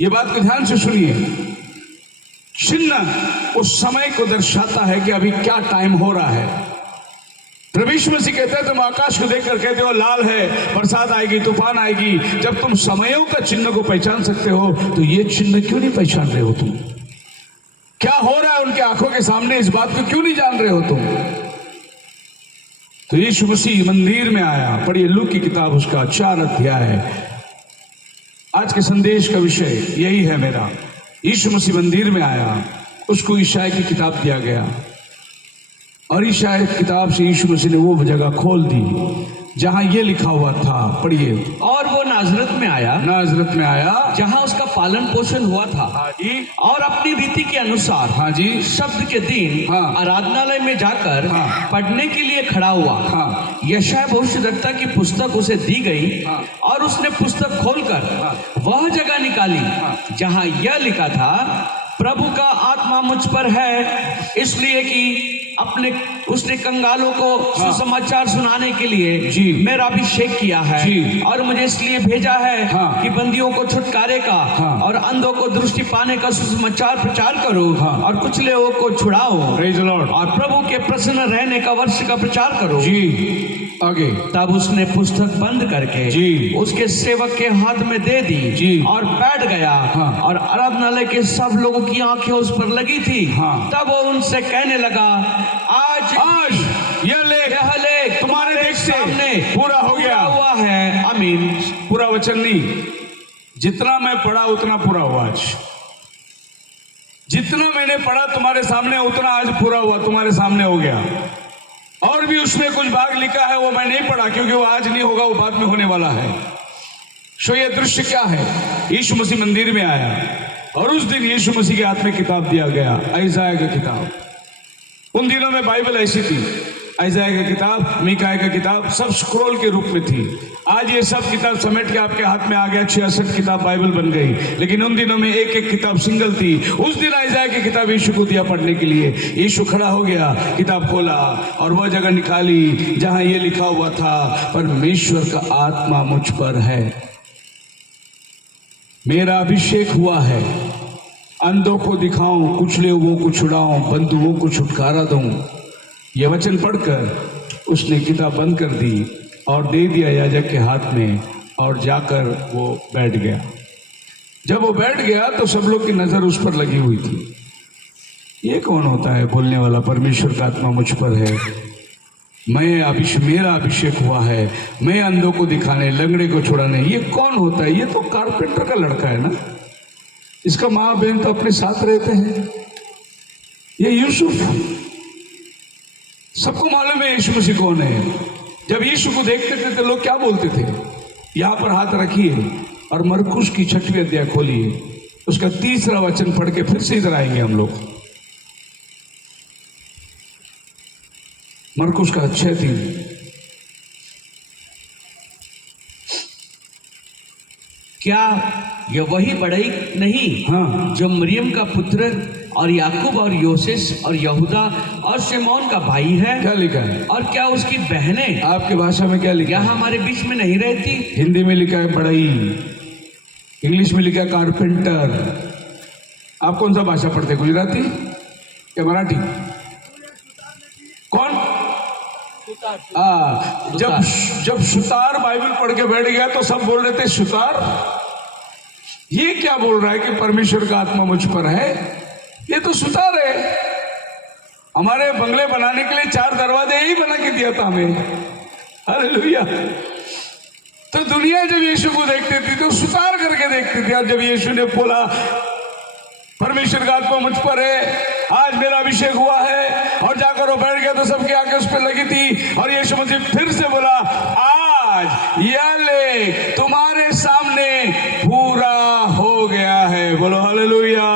ये बात को ध्यान से सुनिए। चिन्ह उस समय को दर्शाता है कि अभी क्या टाइम हो रहा है। प्रभु यीशु मसीह कहते हैं तुम आकाश को देखकर कहते हो लाल है, बरसात आएगी, तूफान आएगी। जब तुम समयों का चिन्ह को पहचान सकते हो तो ये चिन्ह क्यों नहीं पहचान रहे हो तुम? क्या हो रहा है उनके आंखों के सामने, इस बात को क्यों नहीं जान रहे हो तुम? तो यीशु मसीह मंदिर में आया। पढ़िए लूक की किताब उसका 4 अध्याय है। आज के संदेश का विषय यही है मेरा। यीशु मसीह मंदिर में आया, उसको ईशाया की किताब दिया गया और ईशाया की किताब से यीशु मसीह ने वो जगह खोल दी जहां ये लिखा हुआ था। पढ़िए। और वो नाजरत में आया, नाजरत में आया जहां उसका पालन पोषण हुआ था। हाँ जी। और अपनी रीति के अनुसार हाँ जी। शब्द के दिन हाँ। आराधनालय में जाकर हाँ। पढ़ने के लिए खड़ा हुआ। हाँ। यशायाह भविष्यद्वक्ता की पुस्तक उसे दी गई। हाँ। और उसने पुस्तक खोलकर हाँ। वह जगह निकाली जहां यह लिखा था प्रभु का आत्मा मुझ पर है, इसलिए कि उसने कंगालों को सुसमाचार सुनाने के लिए जी मेरा अभिषेक किया है जी। और मुझे इसलिए भेजा है हाँ। कि बंदियों को छुटकारे का हाँ। और अंधों को दृष्टि पाने का सुसमाचार प्रचार करो। हाँ। और कुचले को छुड़ाओ। Praise the Lord. और प्रभु के प्रसन्न रहने का वर्ष का प्रचार करो। जी। आगे। तब उसने पुस्तक बंद करके जी उसके सेवक के हाथ में दे दी जी। और बैठ गया। हाँ। और आराधनालय के सब लोगों की आंखें उस पर लगी थी। हाँ। तब वो उनसे कहने लगा आज यह लेख तुम्हारे देख से सामने पूरा हो गया हुआ है। आमीन। पूरा वचन नहीं, जितना मैं पढ़ा उतना पूरा हुआ। आज जितना मैंने पढ़ा तुम्हारे सामने उतना आज पूरा हुआ, तुम्हारे सामने हो गया। और भी उसमें कुछ भाग लिखा है वो मैं नहीं पढ़ा क्योंकि वो आज नहीं होगा, वो बाद में होने वाला है। सो ये दृश्य क्या है? यीशु मसीह मंदिर में आया और उस दिन यीशु मसीह के हाथ में किताब दिया गया, यशायाह का किताब। उन दिनों में बाइबल ऐसी थी, यशायाह का किताब, मीकाया का किताब, सब स्क्रोल के रूप में थी। आज ये सब किताब समेट के आपके हाथ में आ गया, 66 किताब बाइबल बन गई। लेकिन उन दिनों में एक एक किताब सिंगल थी। उस दिन यशायाह की किताब यीशु को दिया पढ़ने के लिए। यीशु खड़ा हो गया, किताब खोला और वह जगह निकाली जहां ये लिखा हुआ था परमेश्वर का आत्मा मुझ पर है, मेरा अभिषेक हुआ है, अंधों को दिखाऊं, कुचले हुओं को छुड़ाऊं, बंधुओं को छुटकारा दूं। यह वचन पढ़कर उसने किताब बंद कर दी और दे दिया याजक के हाथ में और जाकर वो बैठ गया। जब वो बैठ गया तो सब लोग की नजर उस पर लगी हुई थी। ये कौन होता है बोलने वाला परमेश्वर का आत्मा मुझ पर है, मेरा अभिषेक हुआ है, मैं अंधों को दिखाने, लंगड़े को छुड़ाने। ये कौन होता है? ये तो कारपेंटर का लड़का है ना, इसका माँ बहन तो अपने साथ रहते हैं। ये यूसुफ, सबको मालूम है यीशु मसीह कौन है। जब यीशु को देखते थे तो लोग क्या बोलते थे, यहाँ पर हाथ रखिए और मरकुस की 6वीं अध्याय खोलिए, उसका 3रा वचन पढ़ के फिर से इधर आएंगे हम लोग। मरकुस का 6:3। क्या यह वही बढ़ई नहीं, हाँ, जो मरियम का पुत्र और याकूब और योसेस और यहूदा और शिमोन का भाई है? क्या लिखा है और क्या उसकी बहनें आपकी भाषा में? क्या लिखा यहाँ है? हमारे बीच में नहीं रहती? हिंदी में लिखा है बढ़ई, इंग्लिश में लिखा है कारपेंटर। आप कौन सा भाषा पढ़ते हैं, गुजराती या मराठी? कौन? जब सुतार बाइबल पढ़ के बैठ गया तो सब बोल रहे थे सुतार, ये क्या बोल रहा है कि परमेश्वर का आत्मा मुझ पर है? ये तो सुतार है। हमारे बंगले बनाने के लिए 4 दरवाजे यही बना के दिया था हमें। हालेलुया। तो दुनिया जब यीशु को देखती थी तो सुतार करके देखती थी, और जब यीशु ने बोला परमेश्वर का आत्मा मुझ पर है, आज मेरा अभिषेक हुआ है, और जाकर वो बैठ गया तो सबकी आंखें उस पर लगी थी, और यीशु मसीह फिर से बोला आज यह ले तुम्हारे सामने पूरा हो गया है। बोलो हालेलुया।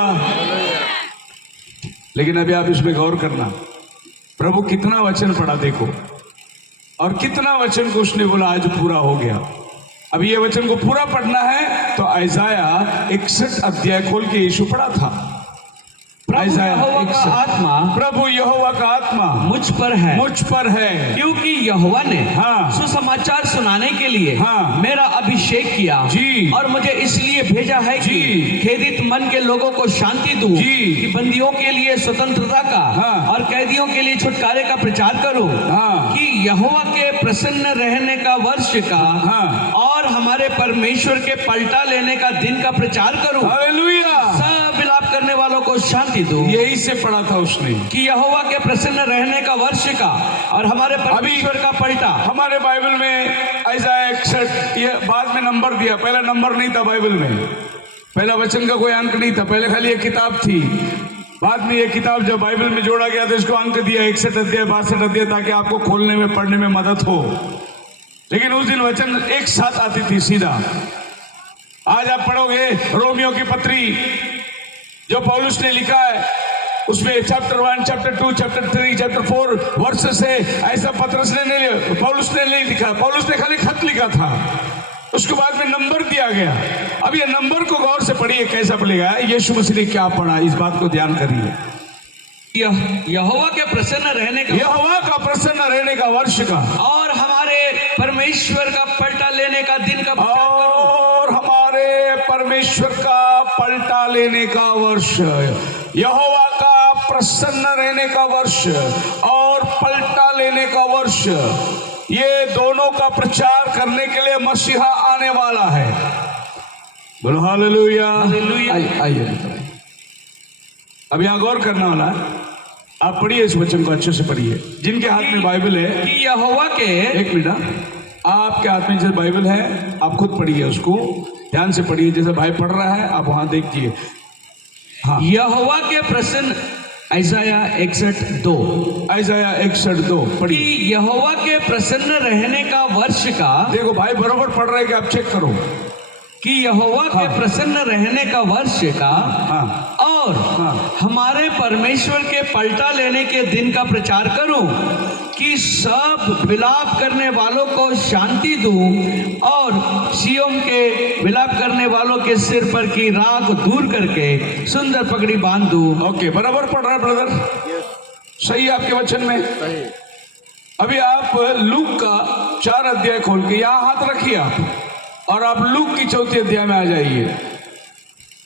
लेकिन अभी आप इसमें गौर करना, प्रभु कितना वचन पढ़ा देखो, और कितना वचन को उसने बोला आज पूरा हो गया। अब ये वचन को पूरा पढ़ना है तो आइजाया 61 अध्याय खोल के यीशु पढ़ा था। प्रभु यहोवा का आत्मा मुझ पर है, मुझ पर है, क्योंकि यहोवा ने हाँ, सुसमाचार सुनाने के लिए हाँ, मेरा अभिषेक किया जी, और मुझे इसलिए भेजा है कि खेदित मन के लोगों को शांति दूं, कि बंदियों के लिए स्वतंत्रता का, हाँ, और कैदियों के लिए छुटकारे का प्रचार करूं, हाँ, कि यहोवा के प्रसन्न रहने का वर्ष का, हाँ, और हमारे परमेश्वर के पलटा लेने का दिन का प्रचार करूं। हालेलुया। सब विलाप करने वालों को शांति दूं। यही से पढ़ा था उसने कि यहोवा के प्रसन्न रहने का वर्ष का और हमारे परमेश्वर का पलटा। हमारे बाइबल में आइजाया 61 ये बाद में नंबर दिया, पहला नंबर नहीं था बाइबल में, पहला वचन का कोई अंक नहीं था, पहले खाली एक किताब थी। बाद में ये किताब जब बाइबल में जोड़ा गया तो इसको अंक दिया 61 अध्याय 62 अध्याय, ताकि आपको खोलने में पढ़ने में मदद हो। लेकिन उस दिन वचन एक साथ आती थी सीधा। आज आप पढ़ोगे रोमियो की पत्री जो पौलुस ने लिखा है, उसमें चैप्टर 1, चैप्टर 2, चैप्टर 3, चैप्टर 4 वर्ष से ऐसा पौलुस ने नहीं लिखा, पौलुस ने खाली खत लिखा था, उसके बाद में नंबर दिया गया। अब ये नंबर को गौर से पढ़िए कैसा पढ़ेगा, यीशु मसीह ने क्या पढ़ा, इस बात को ध्यान करिए। यहोवा के प्रसन्न रहने का, यहोवा का प्रसन्न रहने का वर्ष का, और हमारे परमेश्वर का पलटा लेने का दिन का, और हमारे परमेश्वर का पलटा लेने का वर्ष, यहोवा का प्रसन्न रहने का वर्ष और पलटा लेने का वर्ष, ये दोनों का प्रचार करने के लिए मसीहा आने वाला है। बोलो हालेलुया। आइए अब यहाँ गौर करना वाला है, आप पढ़िए इस वचन को अच्छे से पढ़िए। जिनके हाथ में बाइबल है कि यहोवा के, एक मिनट, आपके हाथ में जैसे बाइबल है आप खुद पढ़िए, उसको ध्यान से पढ़िए, जैसे भाई पढ़ रहा है आप वहां देखिए। हाँ, यहोवा के प्रसन्न, आइजाया 61:2, आइजाया 61:2 कि पढ़िए। यहोवा के प्रसन्न रहने का वर्ष का, देखो भाई बरोबर पढ़ रहे कि आप चेक करो, कि यहोवा के प्रसन्न रहने का वर्ष का, हाँ, और हाँ, हमारे परमेश्वर के पलटा लेने के दिन का प्रचार करूं, कि सब विलाप करने वालों को शांति दूं, और सिय्योन के विलाप करने वालों के सिर पर की राख दूर करके सुंदर पगड़ी बांध दूं। ओके, बराबर पढ़ रहा है ब्रदर, सही है आपके वचन में। अभी आप लूक का 4 अध्याय खोल के यहाँ हाथ रखिए आप, और आप लूक की 4 अध्याय में आ जाइए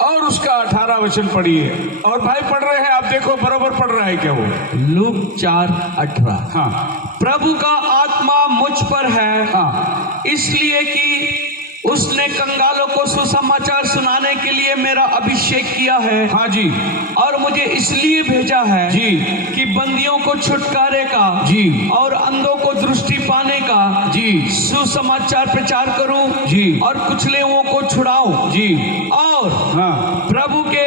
और उसका 18 वचन पढ़िए। और भाई पढ़ रहे हैं, आप देखो बराबर पढ़ रहा है क्या वो। लूक 4:18। हाँ, प्रभु का आत्मा मुझ पर है, हाँ, इसलिए कि उसने कंगालों को सुसमाचार सुनाने के लिए मेरा अभिषेक किया है। हाँ जी, और मुझे इसलिए भेजा है जी, कि बंदियों को छुटकारे का, जी, और अंधों को दृष्टि पाने का, जी, सुसमाचार प्रचार करूं, जी, और कुचले हुओं को छुड़ाऊं, जी, और हाँ, प्रभु के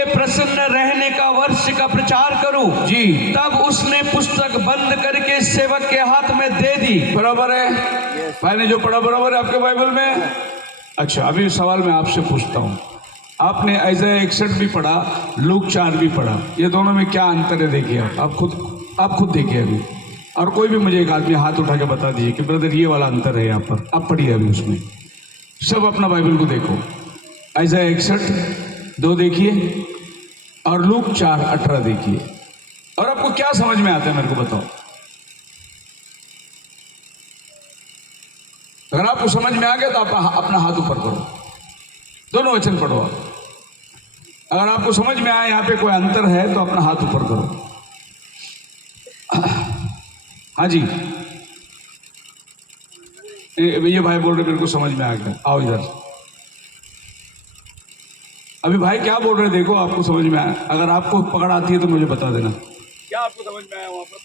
करूं जी। तब उसने पुस्तक बंद करके सेवक के हाथ में दे दी। बराबर है, मैंने जो पढ़ा बराबर है आपके बाइबल में। अच्छा, अभी सवाल मैं आपसे पूछता हूँ, आपने ऐसा 61 भी पढ़ा, लूक 4 भी पढ़ा, ये दोनों में क्या अंतर है? देखिए आप खुद देखिए अभी, और कोई भी मुझे एक आदमी हाथ उठा के बता दीजिए कि ब्रदर ये वाला अंतर है यहाँ पर। आप पढ़िए अभी उसमें, सब अपना बाइबल को देखो। ऐसा 61 2 देखिए और लूक 4 18 देखिए, और आपको क्या समझ में आता है मेरे को बताओ। अगर आपको समझ में आ गया तो आप अपना हाथ ऊपर करो, दोनों वचन पढ़ो आप। अगर आपको समझ में आए यहाँ पे कोई अंतर है तो अपना हाथ ऊपर करो। हाँ जी, ये भाई बोल रहे मेरे को समझ में आ गया, आओ इधर। अभी भाई क्या बोल रहे देखो, आपको समझ में आया? अगर आपको पकड़ आती है तो मुझे बता देना, क्या आपको समझ में आया वहां पर?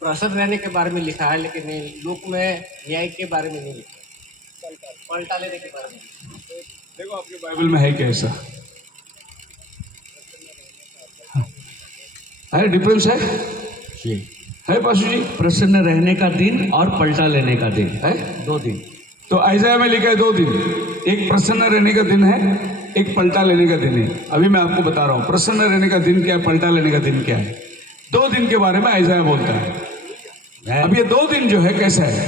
प्रसन्न रहने के बारे में लिखा है, लेकिन लूक में न्याय के बारे में नहीं लिखा, पलटा लेने के बारे में। देखो आपके बाइबल में है क्या ऐसा? है डिफरेंस है पाशु जी? प्रसन्न रहने का दिन और पलटा लेने का दिन है 2 दिन। तो ऐसा में लिखा है 2 दिन, एक प्रसन्न रहने का दिन है, एक पलटा लेने का दिन है। अभी मैं आपको बता रहा हूँ प्रसन्न रहने का दिन क्या है, पलटा लेने का दिन क्या है। 2 दिन के बारे में ऐसा बोलता है। अब ये 2 दिन जो है कैसा है?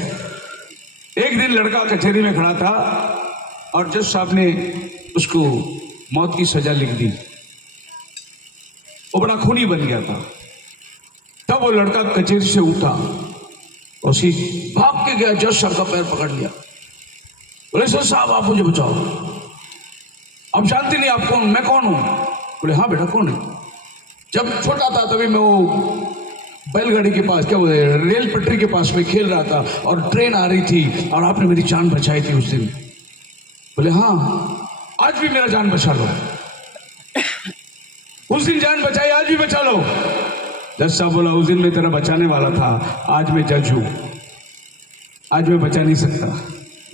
एक दिन लड़का कचहरी में खड़ा था और जज साहब ने उसको मौत की सजा लिख दी, वो बड़ा खूनी बन गया था। तब वो लड़का कचहरी से उठा और भाग के गया, जज साहब का पैर पकड़ लिया, बोले सर साहब आप मुझे बचाओ, आप जानते नहीं आप कौन, मैं कौन हूं? बोले हाँ बेटा कौन है? जब छोटा था तभी मैं वो बैलगाड़ी के पास, क्या बोले, रेल पटरी के पास में खेल रहा था और ट्रेन आ रही थी और आपने मेरी जान बचाई थी उस दिन। बोले हाँ, आज भी मेरा जान बचा लो। उस दिन जान बचाई, आज भी बचा लो। जज साहब बोला उस दिन मैं तेरा बचाने वाला था, आज मैं जज हूं, आज मैं बचा नहीं सकता,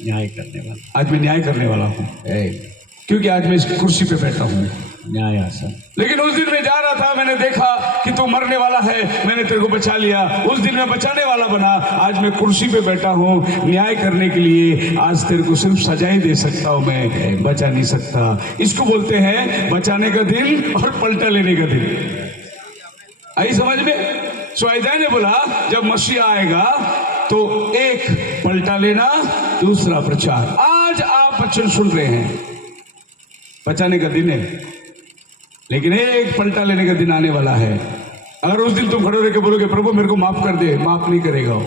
न्याय करने वाला, आज मैं न्याय करने वाला हूं, क्योंकि आज मैं इस कुर्सी पे बैठा हूं, न्याय आसन। लेकिन उस दिन मैं जा रहा था, मैंने देखा कि तू मरने वाला है, मैंने तेरे को बचा लिया। उस दिन मैं बचाने वाला बना, आज मैं कुर्सी पे बैठा हूँ न्याय करने के लिए। आज तेरे को सिर्फ सजा ही दे सकता हूँ, मैं बचा नहीं सकता। इसको बोलते हैं बचाने का दिन और पलटा लेने का दिन। आई समझ में? सो ऐसा ने बोला जब मसीहा आएगा तो एक पलटा लेना, दूसरा प्रचार। आज आप वचन सुन रहे हैं, बचाने का दिन है, लेकिन एक पलटा लेने का दिन आने वाला है। अगर उस दिन तुम खड़े होकर बोलोगे प्रभु मेरे को माफ कर दे, माफ नहीं करेगा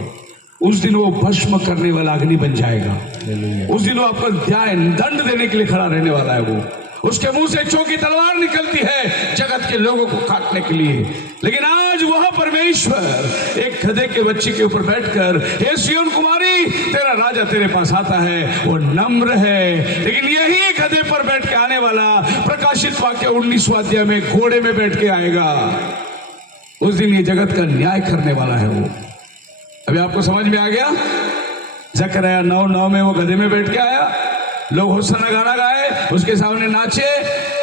उस दिन वो भस्म करने वाला अग्नि बन जाएगा। उस दिन वो आपका दंड देने के लिए खड़ा रहने वाला है। वो उसके मुंह से चौकी तलवार निकलती है जगत के लोगों को काटने के लिए। लेकिन आज वह परमेश्वर एक गधे के बच्चे के ऊपर बैठकर, हे सिय्योन कुमारी तेरा राजा तेरे पास आता है, वो नम्र है। लेकिन यही गधे पर बैठ के आने वाला प्रकाशित वाक्य 19वां अध्याय में घोड़े में बैठ के आएगा। उस दिन ये जगत का न्याय करने वाला है वो। अभी आपको समझ में आ गया? जकरया 9:9 में वो गधे में बैठ के आया, लोग होसन्ना गाना गाए, उसके सामने नाचे।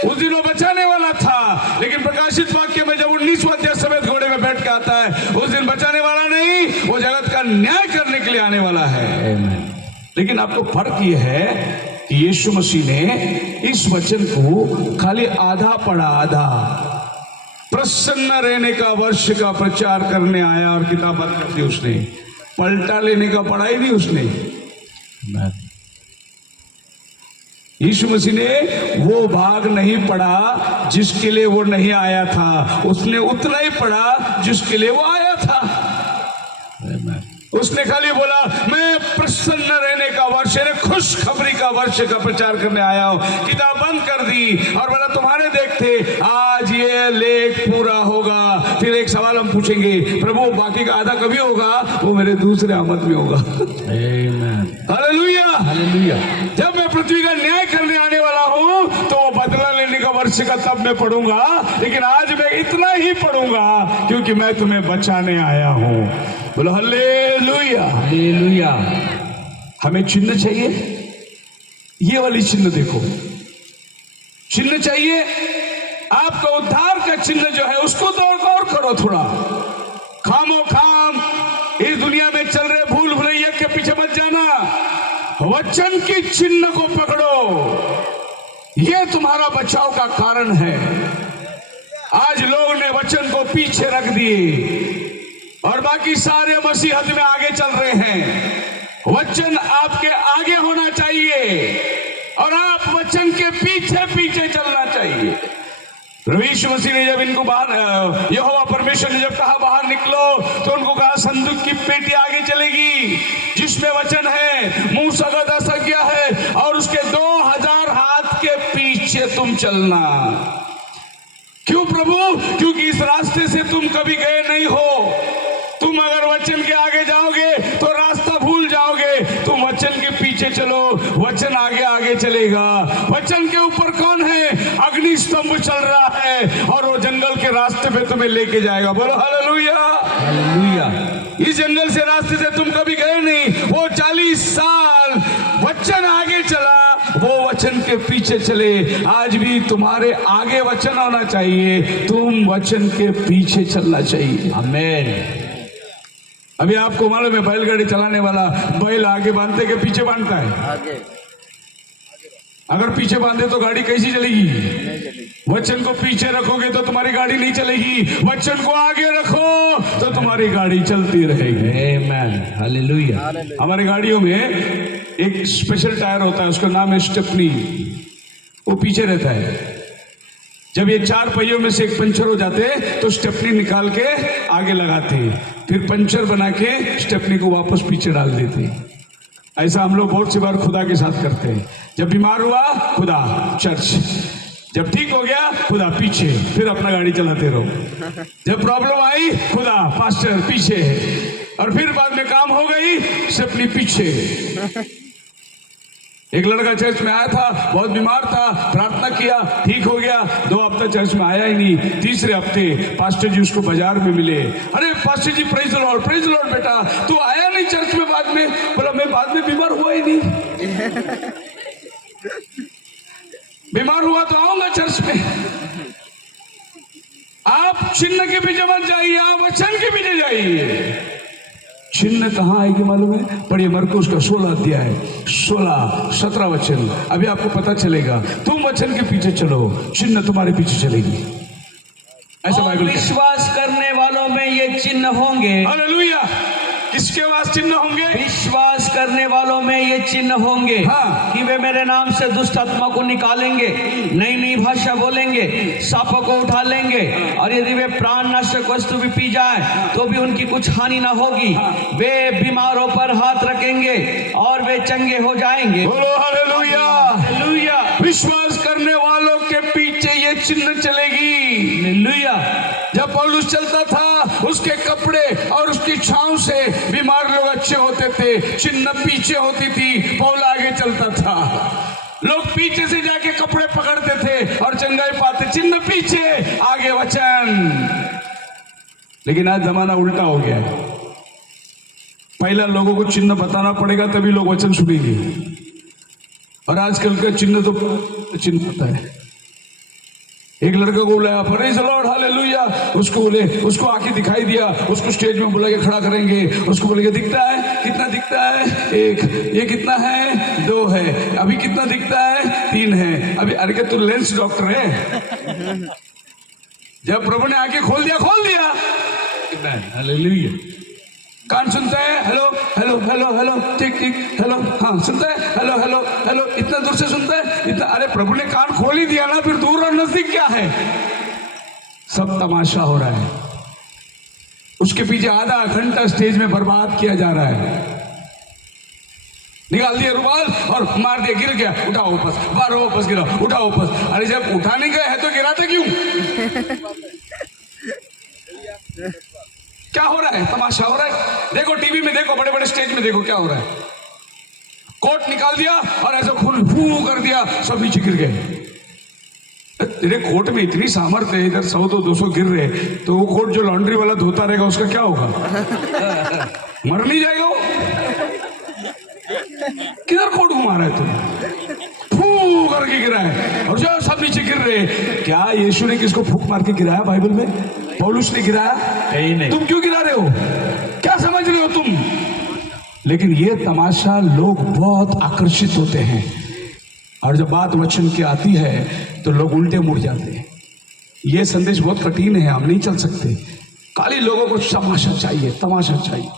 उस दिन वो बचाने वाला था, लेकिन प्रकाशित वाक्य में जब 19वां अध्याय समेत घोड़े में बैठ के आता है, उस दिन बचाने वाला नहीं, वो जगत का न्याय करने के लिए आने वाला है। लेकिन आपको फर्क ये है कि यीशु मसीह ने इस वचन को खाली आधा पढ़ा, आधा। प्रसन्न रहने का वर्ष का प्रचार करने आया और किताब बंद कर दी उसने, पलटा लेने का पढ़ा ही नहीं उसने। यीशु मसीह ने वो भाग नहीं पढ़ा जिसके लिए वो नहीं आया था, उसने उतना ही पढ़ा जिसके लिए वो आया था। उसने खाली बोला मैं प्रसन्न रहने का वर्ष, खुशखबरी का वर्ष का प्रचार करने आया हूं। किताब बंद कर दी और बोला तुम्हारे देखते आज ये लेख पूरा होगा। फिर एक सवाल हम पूछेंगे, प्रभु बाकी का आधा कभी होगा? वो मेरे दूसरे आमद में होगा। Hallelujah, hallelujah. जब मैं पृथ्वी का न्याय करने आने वाला हूं तो बदला लेने का वर्ष का तब मैं पढ़ूंगा, लेकिन आज मैं इतना ही पढ़ूंगा क्योंकि मैं तुम्हें बचाने आया हूं। बोलो हालेलुया, हालेलुया। हमें चिन्ह चाहिए, ये वाली चिन्ह देखो, चिन्ह चाहिए आपका उद्धार का चिन्ह जो है उसको तो और करो थोड़ा। खामो खाम इस दुनिया में चल रहे भूल भुलैया के पीछे मत जाना, वचन की चिन्ह को पकड़ो, यह तुम्हारा बचाव का कारण है। आज लोग ने वचन को पीछे रख दिए और बाकी सारे मसीहत में आगे चल रहे हैं। वचन आपके आगे होना चाहिए और आप वचन के पीछे पीछे चलना चाहिए। प्रभु यीशु मसीह ने जब इनको बाहर, यहोवा परमेश्वर ने जब कहा बाहर निकलो, तो उनको कहा संदूक की पेटी आगे चलेगी जिसमें वचन है, मूसा का 10 आज्ञा है और उसके 2000 हाथ के पीछे तुम चलना। क्यों प्रभु? क्योंकि इस रास्ते से तुम कभी गए नहीं हो। तुम अगर वचन के आगे जाओगे तो रास्ता भूल जाओगे। तुम वचन के पीछे चलो, वचन आगे आगे चलेगा। वचन के ऊपर कौन है? अग्नि स्तंभ चल रहा है और वो जंगल के रास्ते पे तुम्हें लेके जाएगा। बोलो हालेलुया, हालेलुया। इस जंगल से रास्ते से तुम कभी गए नहीं, वो 40 साल वचन आगे चला, वो वचन के पीछे चले। आज भी तुम्हारे आगे वचन होना चाहिए, तुम वचन के पीछे चलना चाहिए। आमीन। अभी आपको मालूम है बैलगाड़ी चलाने वाला बैल आगे बांधते के पीछे बांधता है? आगे। अगर पीछे बांधे तो गाड़ी कैसी चलेगी? वचन को पीछे रखोगे तो तुम्हारी गाड़ी नहीं चलेगी, वचन को आगे रखो तो तुम्हारी गाड़ी चलती रहेगी। आमीन, हालेलुया। हमारी गाड़ियों में एक स्पेशल टायर होता है, उसका नाम है स्टेपनी, वो पीछे रहता है। जब ये 4 पहियों में से एक पंचर हो जाते तो स्टेपनी निकाल के आगे लगाते, फिर पंचर बना के स्टेपनी को वापस पीछे डाल देते। ऐसा हम लोग बहुत सी बार खुदा के साथ करते हैं। जब बीमार हुआ खुदा चर्च, जब ठीक हो गया खुदा पीछे, फिर अपना गाड़ी चलाते रहो। जब प्रॉब्लम आई खुदा पास्टर पीछे, और फिर बाद में काम हो गई स्टेपनी पीछे। एक लड़का चर्च में आया था, बहुत बीमार था, प्रार्थना किया, ठीक हो गया। 2 हफ्ता चर्च में आया ही नहीं। तीसरे हफ्ते पास्टर जी उसको बाजार में मिले। अरे pastor ji praise the Lord बेटा, तू आया नहीं चर्च में बाद में? बोला मैं बाद में बीमार हुआ ही नहीं। बीमार हुआ तो आऊंगा चर्च में। आप चिन्ह के पीछे मत जाइए, आप वचन के पीछे जाइए। चिन्ह कहाँ आएगी मालूम है? पढ़िए मरकुस का 16 अध्याय 16-17 वचन, अभी आपको पता चलेगा। तुम वचन के पीछे चलो, चिन्ह तुम्हारे पीछे चलेगी। ऐसा बाइबल कहता है। विश्वास करने वालों में ये चिन्ह होंगे। हालेलुया। किसके पास चिन्ह होंगे? विश्वास करने वालों में ये चिन्ह होंगे। हाँ। कि वे मेरे नाम से दुष्ट आत्मा को निकालेंगे, नई नई भाषा बोलेंगे, सांपों को उठा लेंगे, और यदि वे प्राणनाशक वस्तु भी पी जाए तो भी उनकी कुछ हानि ना होगी। वे बीमारों पर हाथ रखेंगे और वे चंगे हो जाएंगे। बोलो हालेलुया, हालेलुया। विश्वास करने वालों के पीछे ये चिन्ह चलेगी। हालेलुया। जब पौलुस चलता था उसके कपड़े और उसकी छांव से बीमार लोग अच्छे होते थे, चिन्ह पीछे होती थी, पौल आगे चलता था। लोग पीछे से जाके कपड़े पकड़ते थे और चंगाई पाते, चिन्ह पीछे, आगे वचन। लेकिन आज जमाना उल्टा हो गया है। पहला लोगों को चिन्ह बताना पड़ेगा तभी लोग वचन सुनेंगे, और आजकल का चिन्ह तो चिन्ह पता है। एक लड़के को बुलाया, प्रेज़ द लॉर्ड, हालेलुया, उसको आके दिखाई दिया, उसको स्टेज में बुला के खड़ा करेंगे, उसको बोलेंगे दिखता है? कितना दिखता है? 1। ये कितना है? 2 है। अभी कितना दिखता है? 3 है। अभी अरे क्या तू लेंस डॉक्टर है? जब प्रभु ने आके खोल दिया, हालेलुया। कान सुनता है, हेलो हेलो हेलो हेलो, ठीक ठीक, हेलो, हाँ सुनता है, हेलो हेलो हेलो, इतना दूर से सुनता है, इतना। अरे प्रभु ने कान खोल ही दिया ना, फिर दूर और नजदीक क्या है? सब तमाशा हो रहा है। उसके पीछे आधा घंटा स्टेज में बर्बाद किया जा रहा है। निकाल दिया रुमाल और मार दिया, गिर गया, उठाओ वापस, बारो वापस गिरा, उठाओ वापस। अरे जब उठाने गए है तो गिराते क्यों? क्या हो रहा है? तमाशा हो रहा है। देखो टीवी में, देखो बड़े बड़े स्टेज में, देखो क्या हो रहा है। कोट निकाल दिया और ऐसा खून फू कर दिया, सब नीचे गिर गए। तेरे कोट में इतनी सामर्थ्य है, इधर 100-200 गिर रहे, तो वो कोट जो लॉन्ड्री वाला धोता रहेगा उसका क्या होगा? मर नहीं जाएगा वो? किधर कोट घुमा रहा है तुम? फू कर करके गिरा है और जो सब नीचे गिर रहे। क्या यीशु ने किसको फूंक मार के गिराया बाइबल में? पौलुस ने गिराया? नहीं। तुम क्यों गिरा रहे हो? क्या समझ रहे हो तुम? लेकिन ये तमाशा लोग बहुत आकर्षित होते हैं और जब बात वचन की आती है तो लोग उल्टे मुड़ जाते हैं। ये संदेश बहुत कठिन है, हम नहीं चल सकते। खाली लोगों को तमाशा चाहिए, तमाशा चाहिए।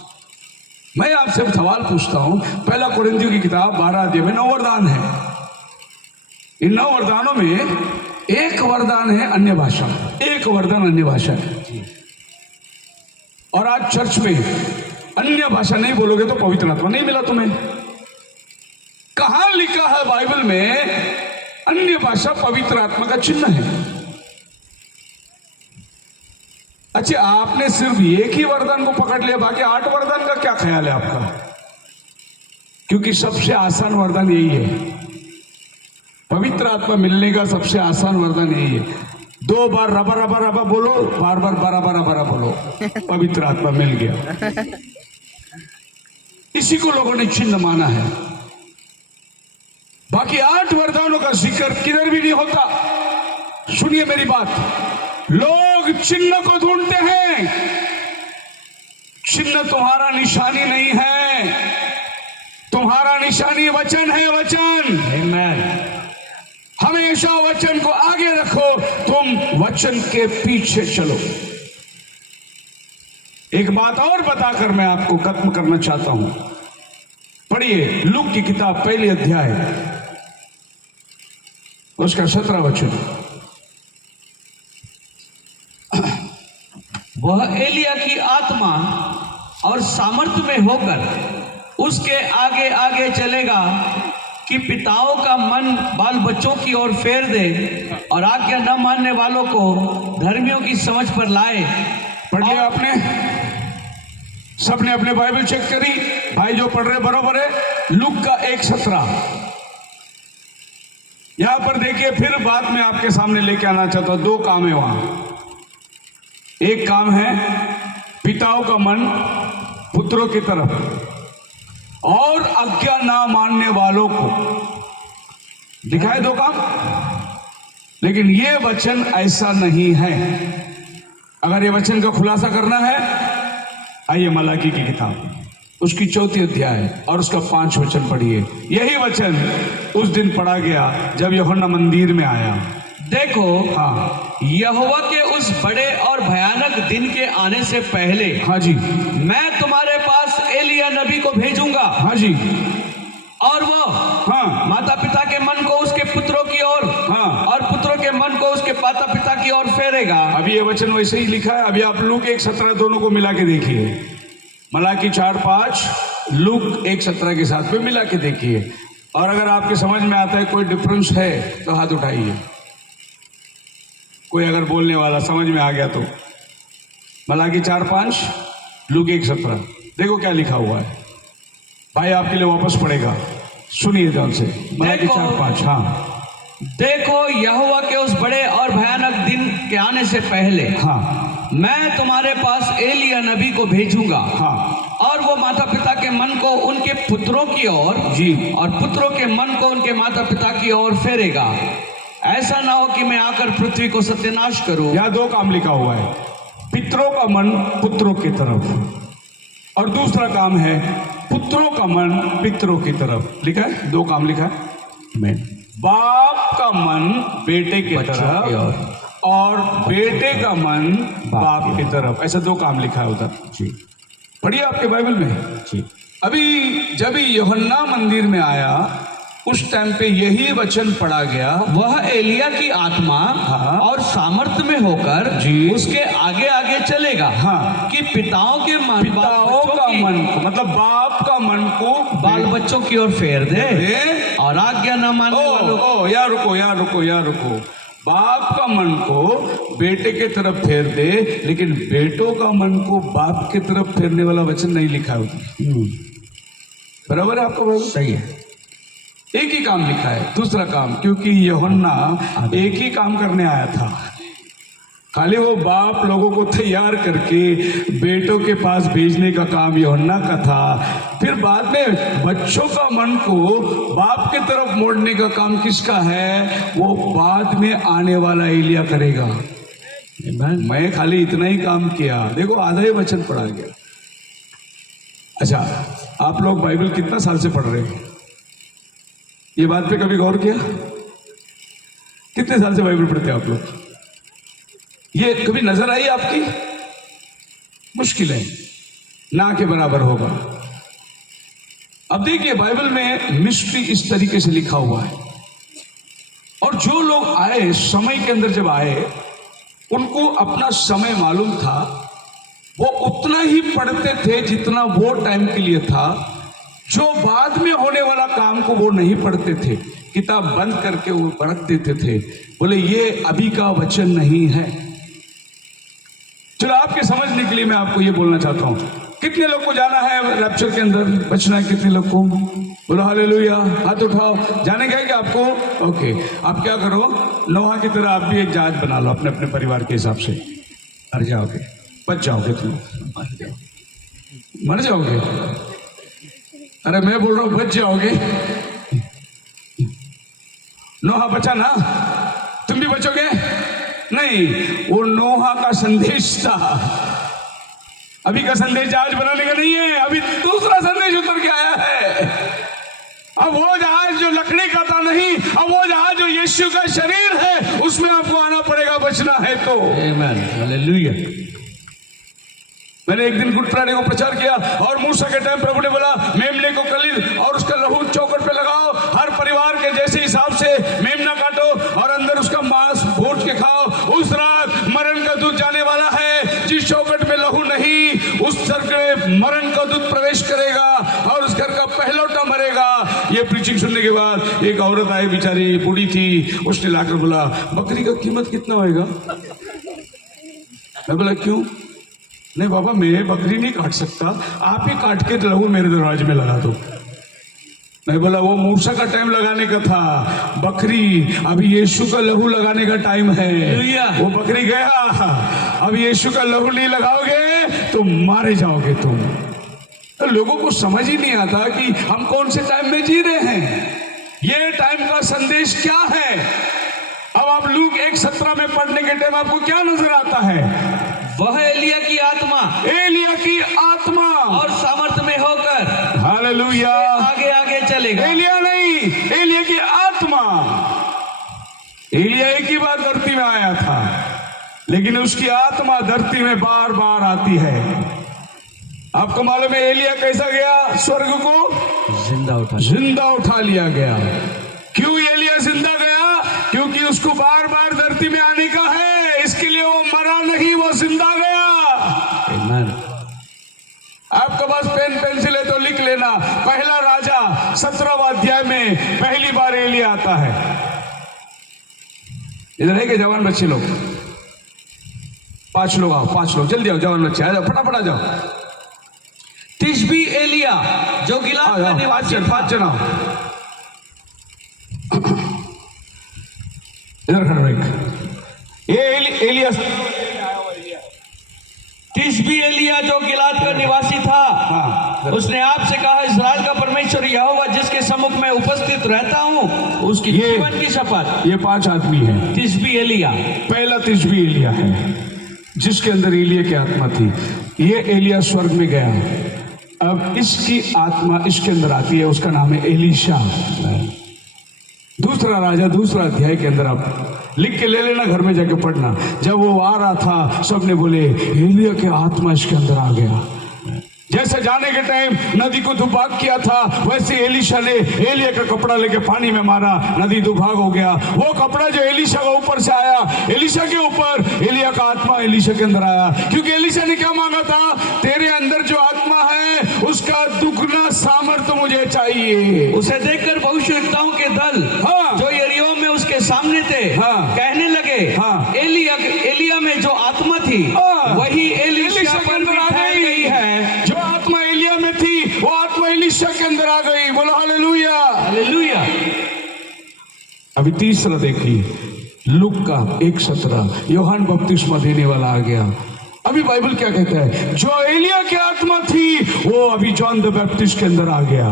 मैं आपसे सवाल पूछता हूं, पहला कुरिन्थियों की किताब 12 अध्याय में 9 वरदान है। इन 9 वरदानों में एक वरदान है अन्य भाषा, एक वरदान अन्य भाषा है। और आज चर्च में अन्य भाषा नहीं बोलोगे तो पवित्र आत्मा नहीं मिला तुम्हें। कहां लिखा है बाइबल में अन्य भाषा पवित्र आत्मा का चिन्ह है? अच्छा, आपने सिर्फ एक ही वरदान को पकड़ लिया, बाकी 8 वरदान का क्या ख्याल है आपका? क्योंकि सबसे आसान वरदान यही है, पवित्र आत्मा मिलने का सबसे आसान वरदान यही है। 2 बार रबा रबा रबा बोलो, बार बार बराबर रबा बोलो, पवित्र आत्मा मिल गया। इसी को लोगों ने चिन्ह माना है। बाकी 8 वरदानों का जिक्र किधर भी नहीं होता। सुनिए मेरी बात, लोग चिन्ह को ढूंढते हैं। चिन्ह तुम्हारा निशानी नहीं है, तुम्हारा निशानी वचन है, वचन। आमीन। हमेशा वचन को आगे रखो, तुम वचन के पीछे चलो। एक बात और बताकर मैं आपको खत्म करना चाहता हूं। पढ़िए लूक की किताब 1 अध्याय उसका 17 वचन। वह एलिया की आत्मा और सामर्थ्य में होकर उसके आगे आगे चलेगा कि पिताओं का मन बाल बच्चों की ओर फेर दे और आज्ञा न मानने वालों को धर्मियों की समझ पर लाए। पढ़ लिया आपने? सबने अपने बाइबल चेक करी? भाई जो पढ़ रहे बरोबर है। लूक का 1:17 यहां पर देखिए। फिर बात में आपके सामने लेके आना चाहता हूं। 2 काम है वहां। एक काम है पिताओं का मन पुत्रों की तरफ और आज्ञा ना मानने वालों को दिखाए 2 काम। लेकिन ये वचन ऐसा नहीं है। अगर ये वचन का खुलासा करना है, आइए मलाकी की किताब उसकी 4 अध्याय और उसका 5 वचन पढ़िए। यही वचन उस दिन पढ़ा गया जब यूहन्ना मंदिर में आया। देखो, हाँ, यहोवा के उस बड़े और भयानक दिन के आने से पहले, हाँ जी, मैं तुम्हारे पास एलिया नबी को भेजूंगा। हाँ जी, और वो हाँ, माता पिता के मन को उसके पुत्रों की ओर, हाँ, और पुत्रों के मन को उसके माता पिता की ओर फेरेगा। अभी ये वचन वैसे ही लिखा है। अभी आप लूक 1:17 दोनों को मिला के देखिए। मलाकी 4:5 लूक 1:17 के साथ में मिला के देखिए। और अगर आपके समझ में आता है कोई डिफरेंस है तो हाथ उठाइए। कोई अगर बोलने वाला समझ में आ गया तो। मलाकी 4:5 लूक 1:17 देखो क्या लिखा हुआ है। भाई आपके लिए वापस पड़ेगा, सुनिए ध्यान से। मलाकी 4:5। हाँ, देखो, यहोवा के उस बड़े और भयानक दिन के आने से पहले, हाँ, मैं तुम्हारे पास एलिया नबी को भेजूंगा। हाँ, और वो माता पिता के मन को उनके पुत्रों की ओर जी, और पुत्रों के मन को उनके माता पिता की ओर फेरेगा। ऐसा ना हो कि मैं आकर पृथ्वी को सत्यानाश करूं। यहाँ 2 काम लिखा हुआ है, पितरों का मन पुत्रों की तरफ और दूसरा काम है पुत्रों का मन पितरों की तरफ। लिखा है, 2 काम लिखा है। बाप का मन बेटे की तरफ और बेटे का मन बाप की तरफ, ऐसा 2 काम लिखा है उधर। जी, पढ़िए आपके बाइबल में। जी, अभी जब यूहन्ना मंदिर में आया उस टाइम पे यही वचन पढ़ा गया। वह एलिया की आत्मा, हाँ, और सामर्थ्य में होकर जी, उसके आगे आगे चलेगा। हाँ, कि पिताओं के मन, पिताओं का मन को, मतलब बाप का मन को बाल बच्चों की ओर फेर दे और आज्ञा न मानने वालों को। यहाँ रुको। बाप का मन को बेटे के तरफ फेर दे, लेकिन बेटों का मन को बाप के तरफ फेरने वाला वचन नहीं लिखा है। बराबर है आपका बाइबल? सही है। एक ही काम लिखा है। दूसरा काम, क्योंकि यूहन्ना एक ही काम करने आया था। खाली वो बाप लोगों को तैयार करके बेटों के पास भेजने का काम यूहन्ना का था। फिर बाद में बच्चों का मन को बाप के तरफ मोड़ने का काम किसका है? वो बाद में आने वाला एलिया करेगा। मैं खाली इतना ही काम किया। देखो आधा ही वचन पढ़ा गया। अच्छा, आप लोग बाइबल कितना साल से पढ़ रहे हैं? ये बात पे कभी गौर किया? कितने साल से बाइबल पढ़ते हैं आप लोग? ये कभी नजर आई आपकी? मुश्किल है, ना के बराबर होगा। अब देखिए बाइबल में मिस्ट्री इस तरीके से लिखा हुआ है, और जो लोग आए समय के अंदर जब आए, उनको अपना समय मालूम था। वो उतना ही पढ़ते थे जितना वो टाइम के लिए था। जो बाद में होने वाला काम को वो नहीं पढ़ते थे, किताब बंद करके वो रख देते थे। बोले ये अभी का वचन नहीं है। चलो आपके समझने के लिए मैं आपको ये बोलना चाहता हूं, कितने लोग को जाना है रैप्चर के अंदर? बचना है कितने लोग को? बोलो हालेलुया, हाथ उठाओ। जाने का है क्या आपको? ओके, आप क्या करो, नोहा की तरह आप भी एक जहाज बना लो अपने अपने परिवार के हिसाब से। मर जाओगे, बच जाओगे, तुम मर जाओगे। अरे मैं बोल रहा हूं बच जाओगे। नोहा बचा ना, तुम भी बचोगे? नहीं, वो नोहा का संदेश था। अभी का संदेश जहाज बनाने का नहीं है, अभी दूसरा संदेश उतर के आया है। अब वो जहाज जो लकड़ी का था नहीं, अब वो जहाज जो यीशु का शरीर है, उसमें आपको आना पड़ेगा बचना है तो। आमीन, हालेलुया। मैंने एक दिन गुड फ्राइडे को प्रचार किया, और मूसा के टाइम प्रभु ने बोला मेमने को कलील और उसका लहू चौखट पे लगाओ, हर परिवार के जैसे हिसाब से मेमना काटो और अंदर उसका मांस भून के खाओ। उस रात मरण का दूध जाने वाला है। जिस चौखट में लहू नहीं, उस घर में मरण का दूध प्रवेश करेगा और उस घर का पहलौटा मरेगा। ये प्रीचिंग सुनने के बाद एक औरत आई, बेचारी बूढ़ी थी, उसने लाकर बोला बकरी का कीमत कितना होएगा? मैं बोला क्यों? नहीं बाबा, मैं बकरी नहीं काट सकता, आप ही काट के लहू मेरे दरवाजे में लगा दो। मैं बोला वो मूसा का टाइम लगाने का था, बकरी अभी यीशु का लहू लगाने का टाइम है। वो बकरी गया, अब यीशु का लहू नहीं लगाओगे तो मारे जाओगे तुम। तो लोगों को समझ ही नहीं आता कि हम कौन से टाइम में जी रहे हैं, ये टाइम का संदेश क्या है। अब आप लूक 1:17 में पढ़ने के टाइम आपको क्या नजर आता है? वह एलिया की आत्मा, एलिया की आत्मा और सामर्थ्य में होकर हालेलुया आगे आगे चलेगा। एलिया नहीं, एलिया की आत्मा। एलिया एक ही बार धरती में आया था, लेकिन उसकी आत्मा धरती में बार बार आती है। आपको मालूम है एलिया कैसा गया स्वर्ग को? जिंदा उठा लिया गया। क्यों एलिया जिंदा गया? क्योंकि उसको बार बार धरती में आने का है, इसके लिए वो मरा नहीं, वो जिंदा गया। आपके पास पेन पेंसिल है तो लिख लेना, पहला राजा 17वां अध्याय में पहली बार एलिया आता है। इधर है कि जवान बच्चे लोग? 5 लोग आओ, 5 लोग जल्दी आओ, जवान बच्चे आ जाओ, फटाफट आ जाओ। तिशबी एलिया जो गिलाद का निवासी था। 5 जन आओ, इधर खड़े रहो। ये एलिया तिशबी एलिया जो गिलाद का निवासी था, हाँ, उसने आपसे कहा इस्राएल का परमेश्वर यहोवा जिसके सम्मुख में उपस्थित रहता हूँ, उसकी जीवन की शपथ। ये 5 आदमी हैं। तिशबी एलिया, पहला तिशबी एलिया है जिसके अंदर एलिया की आत्मा थी। ये एलिया स्वर्ग में गया, अब इसकी आत्मा इसके अंदर आती है, उसका नाम है एलीशा। दूसरा राजा 2 अध्याय के अंदर आप लिख के ले लेना, घर में जाके पढ़ना। जब वो आ रहा था सबने बोले एलिया के आत्मा इसके अंदर आ गया। जैसे जाने के टाइम नदी को दुभाग किया था, वैसे एलीशा ने एलिया का कपड़ा लेके पानी में मारा, नदी दुभाग हो गया। वो कपड़ा जो एलीशा का ऊपर से आया, एलीशा के ऊपर एलिया का आत्मा एलीशा के अंदर आया। क्योंकि एलीशा ने क्या मांगा था? तेरे अंदर जो आत्मा है उसका दुगना सामर्थ्य मुझे चाहिए। उसे देखकर भविष्यवक्ताओं के दल, हाँ, जो यरीहो में उसके सामने थे, हाँ, कहने लगे, हाँ, एलिया में जो आत्मा थी, हाँ, वही एलीशा पर अंदर आ ठहर गई है। जो आत्मा एलिया में थी वो आत्मा एलीशा के अंदर आ गई। बोलो हालेलुया, हालेलुया। अभी तीसरा देखिए, लूक का 1:17, यूहन्ना बपतिस्मा देने वाला आ गया। अभी बाइबल क्या कहता है? जो एलिया की आत्मा थी वो अभी जॉन द बैप्टिस्ट के अंदर आ गया।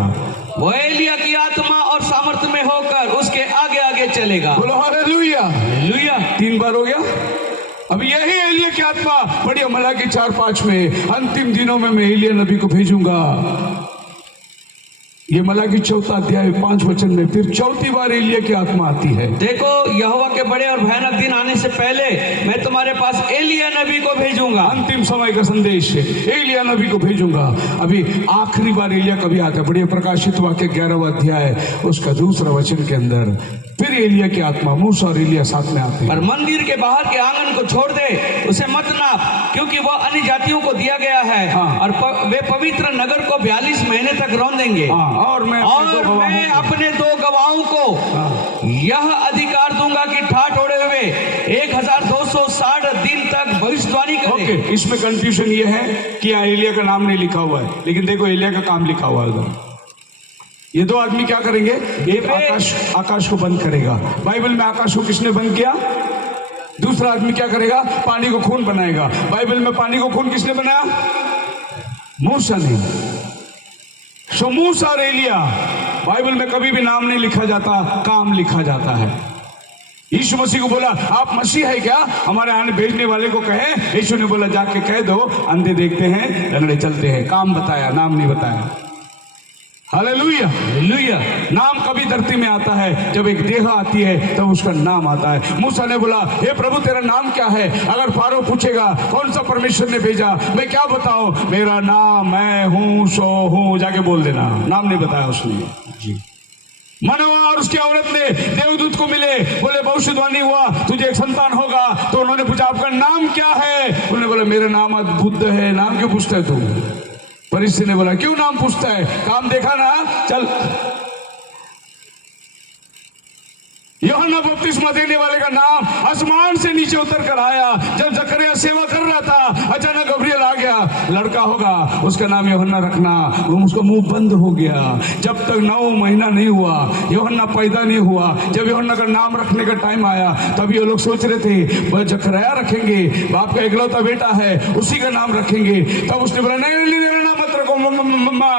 वो एलिया की आत्मा और सामर्थ्य में होकर उसके आगे आगे चलेगा। बोलो हालेलुया। हालेलुया। 3 बार हो गया। अभी यही एलिया की आत्मा बड़ी मलाकी 4:5 में, अंतिम दिनों में मैं एलिया नबी को भेजूंगा। ये मलाकी 4 अध्याय 5 वचन में फिर 4थी बार एलिया की आत्मा आती है। देखो, यहोवा के बड़े और भयानक दिन आने से पहले मैं तुम्हारे पास एलिया नबी को भेजूंगा। अंतिम समय का संदेश है, एलिया नबी को भेजूंगा। अभी आखिरी बार एलिया कभी आता है? बड़ी प्रकाशित वाक्य 11वां अध्याय उसका 2 वचन के अंदर फिर एलिया की आत्मा, मूसा और एलिया साथ में आते हैं। पर मंदिर के बाहर के आंगन को छोड़ दे, उसे मत नाप, क्योंकि वह अन्य जातियों को दिया गया है। हाँ। और वे पवित्र नगर को 42 महीने तक रौंद देंगे। हाँ, और मैं अपने 2 गवाहों को यह अधिकार दूंगा कि ठाठ ओढ़े हुए 1260 दिन तक भविष्यवाणी करें। ओके, इसमें कंफ्यूजन ये है कि यहाँ एलिया का नाम नहीं लिखा हुआ है, लेकिन देखो एलिया का काम लिखा हुआ है उधर। ये 2 आदमी क्या करेंगे? एक आकाश को बंद करेगा। बाइबल में आकाश को किसने बंद किया? दूसरा आदमी क्या करेगा? पानी को खून बनाएगा। बाइबल में पानी को खून किसने बनाया? मूसा ने। सो मूसा और एलिया, बाइबल में कभी भी नाम नहीं लिखा जाता, काम लिखा जाता है। यीशु मसीह को बोला, आप मसीह है क्या? हमारे आने भेजने वाले को कहे। यीशु ने बोला, जाके कह दो, अंधे देखते हैं, लंगड़े चलते हैं। काम बताया, नाम नहीं बताया। हालेलुया। हालेलुया। नाम कभी धरती में आता है जब एक देह आती है तब उसका नाम आता है। मूसा ने बोला, हे प्रभु तेरा नाम क्या है? अगर फारो पूछेगा कौन सा परमेश्वर ने भेजा, मैं क्या बताऊं? मेरा नाम मैं हूं सो हूं, जाके बोल देना। नाम नहीं बताया उसने जी। मनोवा और उसकी औरत ने देवदूत को मिले, बोले भविष्यवाणी हुआ तुझे एक संतान होगा। तो उन्होंने पूछा, आपका नाम क्या है? उन्होंने बोला, मेरा नाम अद्भुत है। नाम क्यों पूछता है तू? फरीसी ने बोला, क्यों नाम पूछता है? काम देखा ना, चल। यूहन्ना बपतिस्मा देने वाले का नाम आसमान से नीचे उतर कर आया। जब जकरिया सेवा कर रहा था, अचानक गब्रियल आ गया, लड़का होगा, उसका नाम यूहन्ना रखना। उसका मुंह बंद हो गया जब तक 9 महीना नहीं हुआ, यूहन्ना पैदा नहीं हुआ। जब यूहन्ना का नाम रखने का टाइम आया, तभी ये लोग सोच रहे थे वह जकरिया रखेंगे, बाप का इकलौता बेटा है, उसी का नाम रखेंगे। तब उसने बोला, नहीं मेरा नाम मत रखो, मम्मा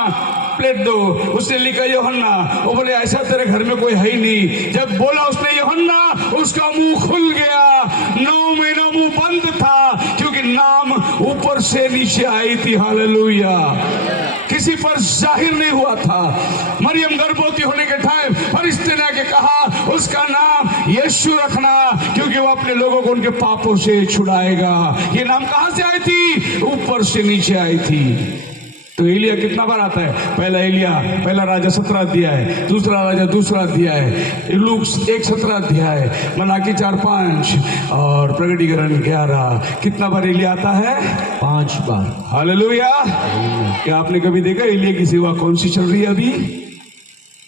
प्लेट दो। उसने लिखा यूहन्ना। वो बोले, ऐसा तेरे घर में कोई है ही नहीं। जब बोला उसने यूहन्ना, उसका मुंह खुल गया। 9 महीना मुंह बंद था, क्योंकि नाम ऊपर से नीचे आई थी। हालेलुया। किसी पर जाहिर नहीं हुआ था। मरियम गर्भवती होने के टाइम फरिश्ते ने आके कहा, उसका नाम यीशु रखना, क्योंकि वो अपने लोगों को उनके पापों से छुड़ाएगा। ये नाम कहां से आई थी? ऊपर से नीचे आई थी। तो एलिया कितना बार आता है? पहला राजा 17 अध्याय, दूसरा राजा 2 अध्याय, लूक 1:17 अध्याय, मलाकी 4:5 और प्रकटीकरण 11। कितना बार एलिया आता है? 5 बार। हालेलुया। क्या आपने कभी देखा एलिया की सेवा कौन सी चल रही है? अभी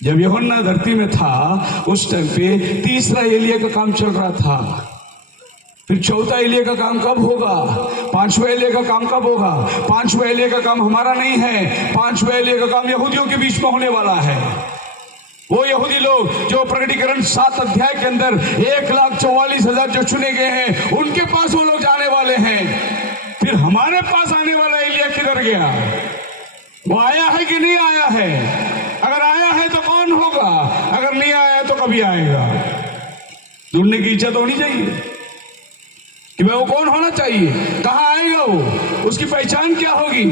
जब यूहन्ना धरती में था उस टाइम पे तीसरा एलिया का काम चल रहा था। फिर चौथा एलिया का काम कब होगा? 5वां एलिया का काम कब होगा? 5वां एलिया का काम हमारा नहीं है। 5वां एलिया का काम यहूदियों के बीच में होने वाला है। वो यहूदी लोग जो प्रकटीकरण 7 अध्याय के अंदर 1,44,000 जो चुने गए हैं, उनके पास वो लोग जाने वाले हैं। फिर हमारे पास आने वाला एलिया किधर गया? वो आया है कि नहीं आया है? अगर आया है तो कौन होगा? अगर नहीं आया है तो कभी आएगा? ढूंढने की इच्छा तो होनी चाहिए कि वो कौन होना चाहिए, कहां आएगा वो, उसकी पहचान क्या होगी।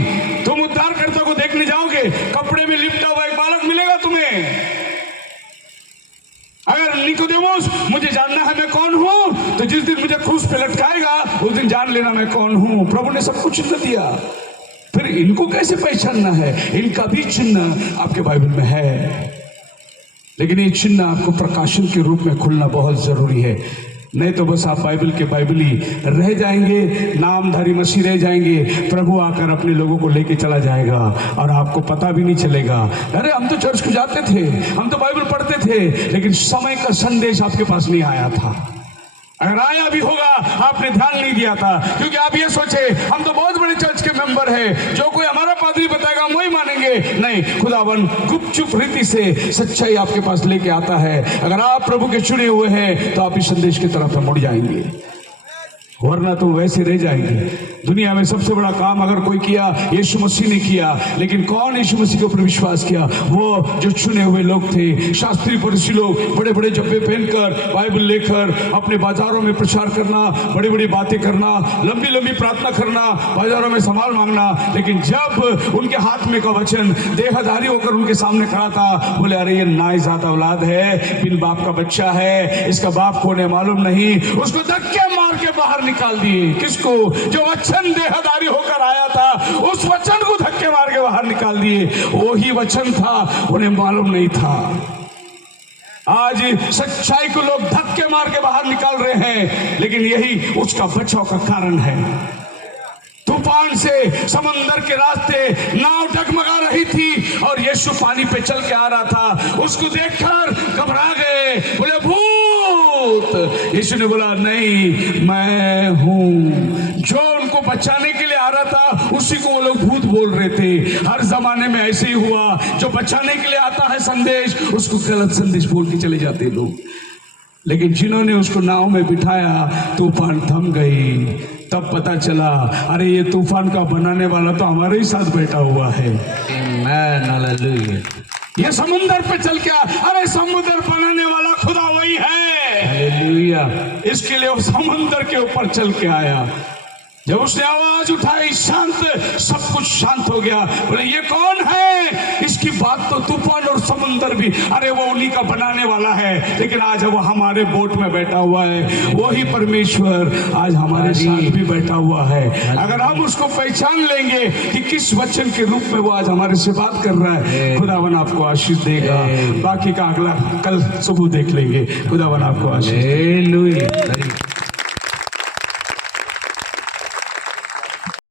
तुम उद्धारकर्ता को देखने जाओगे, कपड़े में लिपटा हुआ एक बालक मिलेगा तुम्हें। अगर निकोदेमुस, मुझे जानना है मैं कौन हूं, तो जिस दिन मुझे क्रूस पे लटकाएगा उस दिन जान लेना मैं कौन हूं। प्रभु ने सब कुछ चिन्ह दिया। फिर इनको कैसे पहचानना है? इनका भी चिन्ह आपके बाइबल में है, लेकिन ये चिन्ह आपको प्रकाशन के रूप में खुलना बहुत जरूरी है। नहीं तो बस आप बाइबल के बाइबली रह जाएंगे, नामधारी मसीह रह जाएंगे। प्रभु आकर अपने लोगों को लेके चला जाएगा और आपको पता भी नहीं चलेगा। अरे हम तो चर्च को जाते थे, हम तो बाइबल पढ़ते थे, लेकिन समय का संदेश आपके पास नहीं आया था। अगर आया भी होगा आपने ध्यान नहीं दिया था, क्योंकि आप ये सोचे हम तो बहुत बड़े चर्च के मेंबर हैं, जो कोई हमारा पादरी बताएगा काम वही मानेंगे। नहीं, खुदावन गुपचुप रीति से सच्चाई आपके पास लेके आता है। अगर आप प्रभु के चुने हुए हैं तो आप इस संदेश की तरफ मुड़ जाएंगे, वरना तो वैसे रह जाएंगे। दुनिया में सबसे बड़ा काम अगर कोई किया, यीशु मसीह ने किया। लेकिन कौन यीशु मसीह के ऊपर विश्वास किया? वो जो चुने हुए लोग थे, शास्त्री फरीसी लोग, बड़े बड़े जब्बे पहनकर, बाइबल लेकर अपने बाजारों में प्रचार करना, बड़ी बड़ी बातें करना, लंबी लंबी प्रार्थना करना, बाजारों में संभाल मांगना। लेकिन जब उनके हाथ में का वचन देहधारी होकर उनके सामने खड़ा था, बोले अरे ये नाइज़ात औलाद है, बिन बाप का बच्चा है, इसका बाप कौन है मालूम नहीं। उसको धक्के मार के बाहर निकाल दिए। किसको? जो वचन देहधारी होकर आया था, उस वचन को धक्के मार के बाहर निकाल दिए। वही वचन था, उन्हें मालूम नहीं था। आज सच्चाई को लोग धक्के मार के बाहर निकाल रहे हैं, लेकिन यही उसका बचाव का कारण है। तूफान से समंदर के रास्ते नाव डगमगा रही थी और यीशु पानी पे चल के आ रहा था। उसको देखकर घबरा गए, बोले भूत। यीशु ने बोला नहीं, मैं हूं। जो उनको बचाने के लिए आ रहा था, उसी को वो लोग भूत बोल रहे थे। हर जमाने में ऐसे ही हुआ, जो बचाने के लिए आता है संदेश, उसको गलत संदेश बोल के चले जाते लोग। लेकिन जिन्होंने उसको नाव में बिठाया, तूफान थम गई। तब पता चला अरे ये तूफान का बनाने वाला तो हमारे ही साथ बैठा हुआ है। आमेन, हालेलुया। ये समुद्र पे चल के, अरे समुद्र बनाने वाला खुदा वही है, हालेलुया। इसके लिए वो समुद्र के ऊपर चल के आया। जब उसने आवाज उठाई, शांत, सब कुछ शांत हो गया। बोले ये कौन है? इसकी बात तो तूफान और समुंदर भी, अरे वो उन्हीं का बनाने वाला है। लेकिन आज वो हमारे बोट में बैठा हुआ है। वही परमेश्वर आज हमारे साथ भी बैठा हुआ है। अगर हम उसको पहचान लेंगे कि किस वचन के रूप में वो आज हमारे से बात कर रहा है, खुदावन आपको आशीष देगा। बाकी का अगला कल सुबह देख लेंगे। खुदावन आपको आशीष। हालेलुया।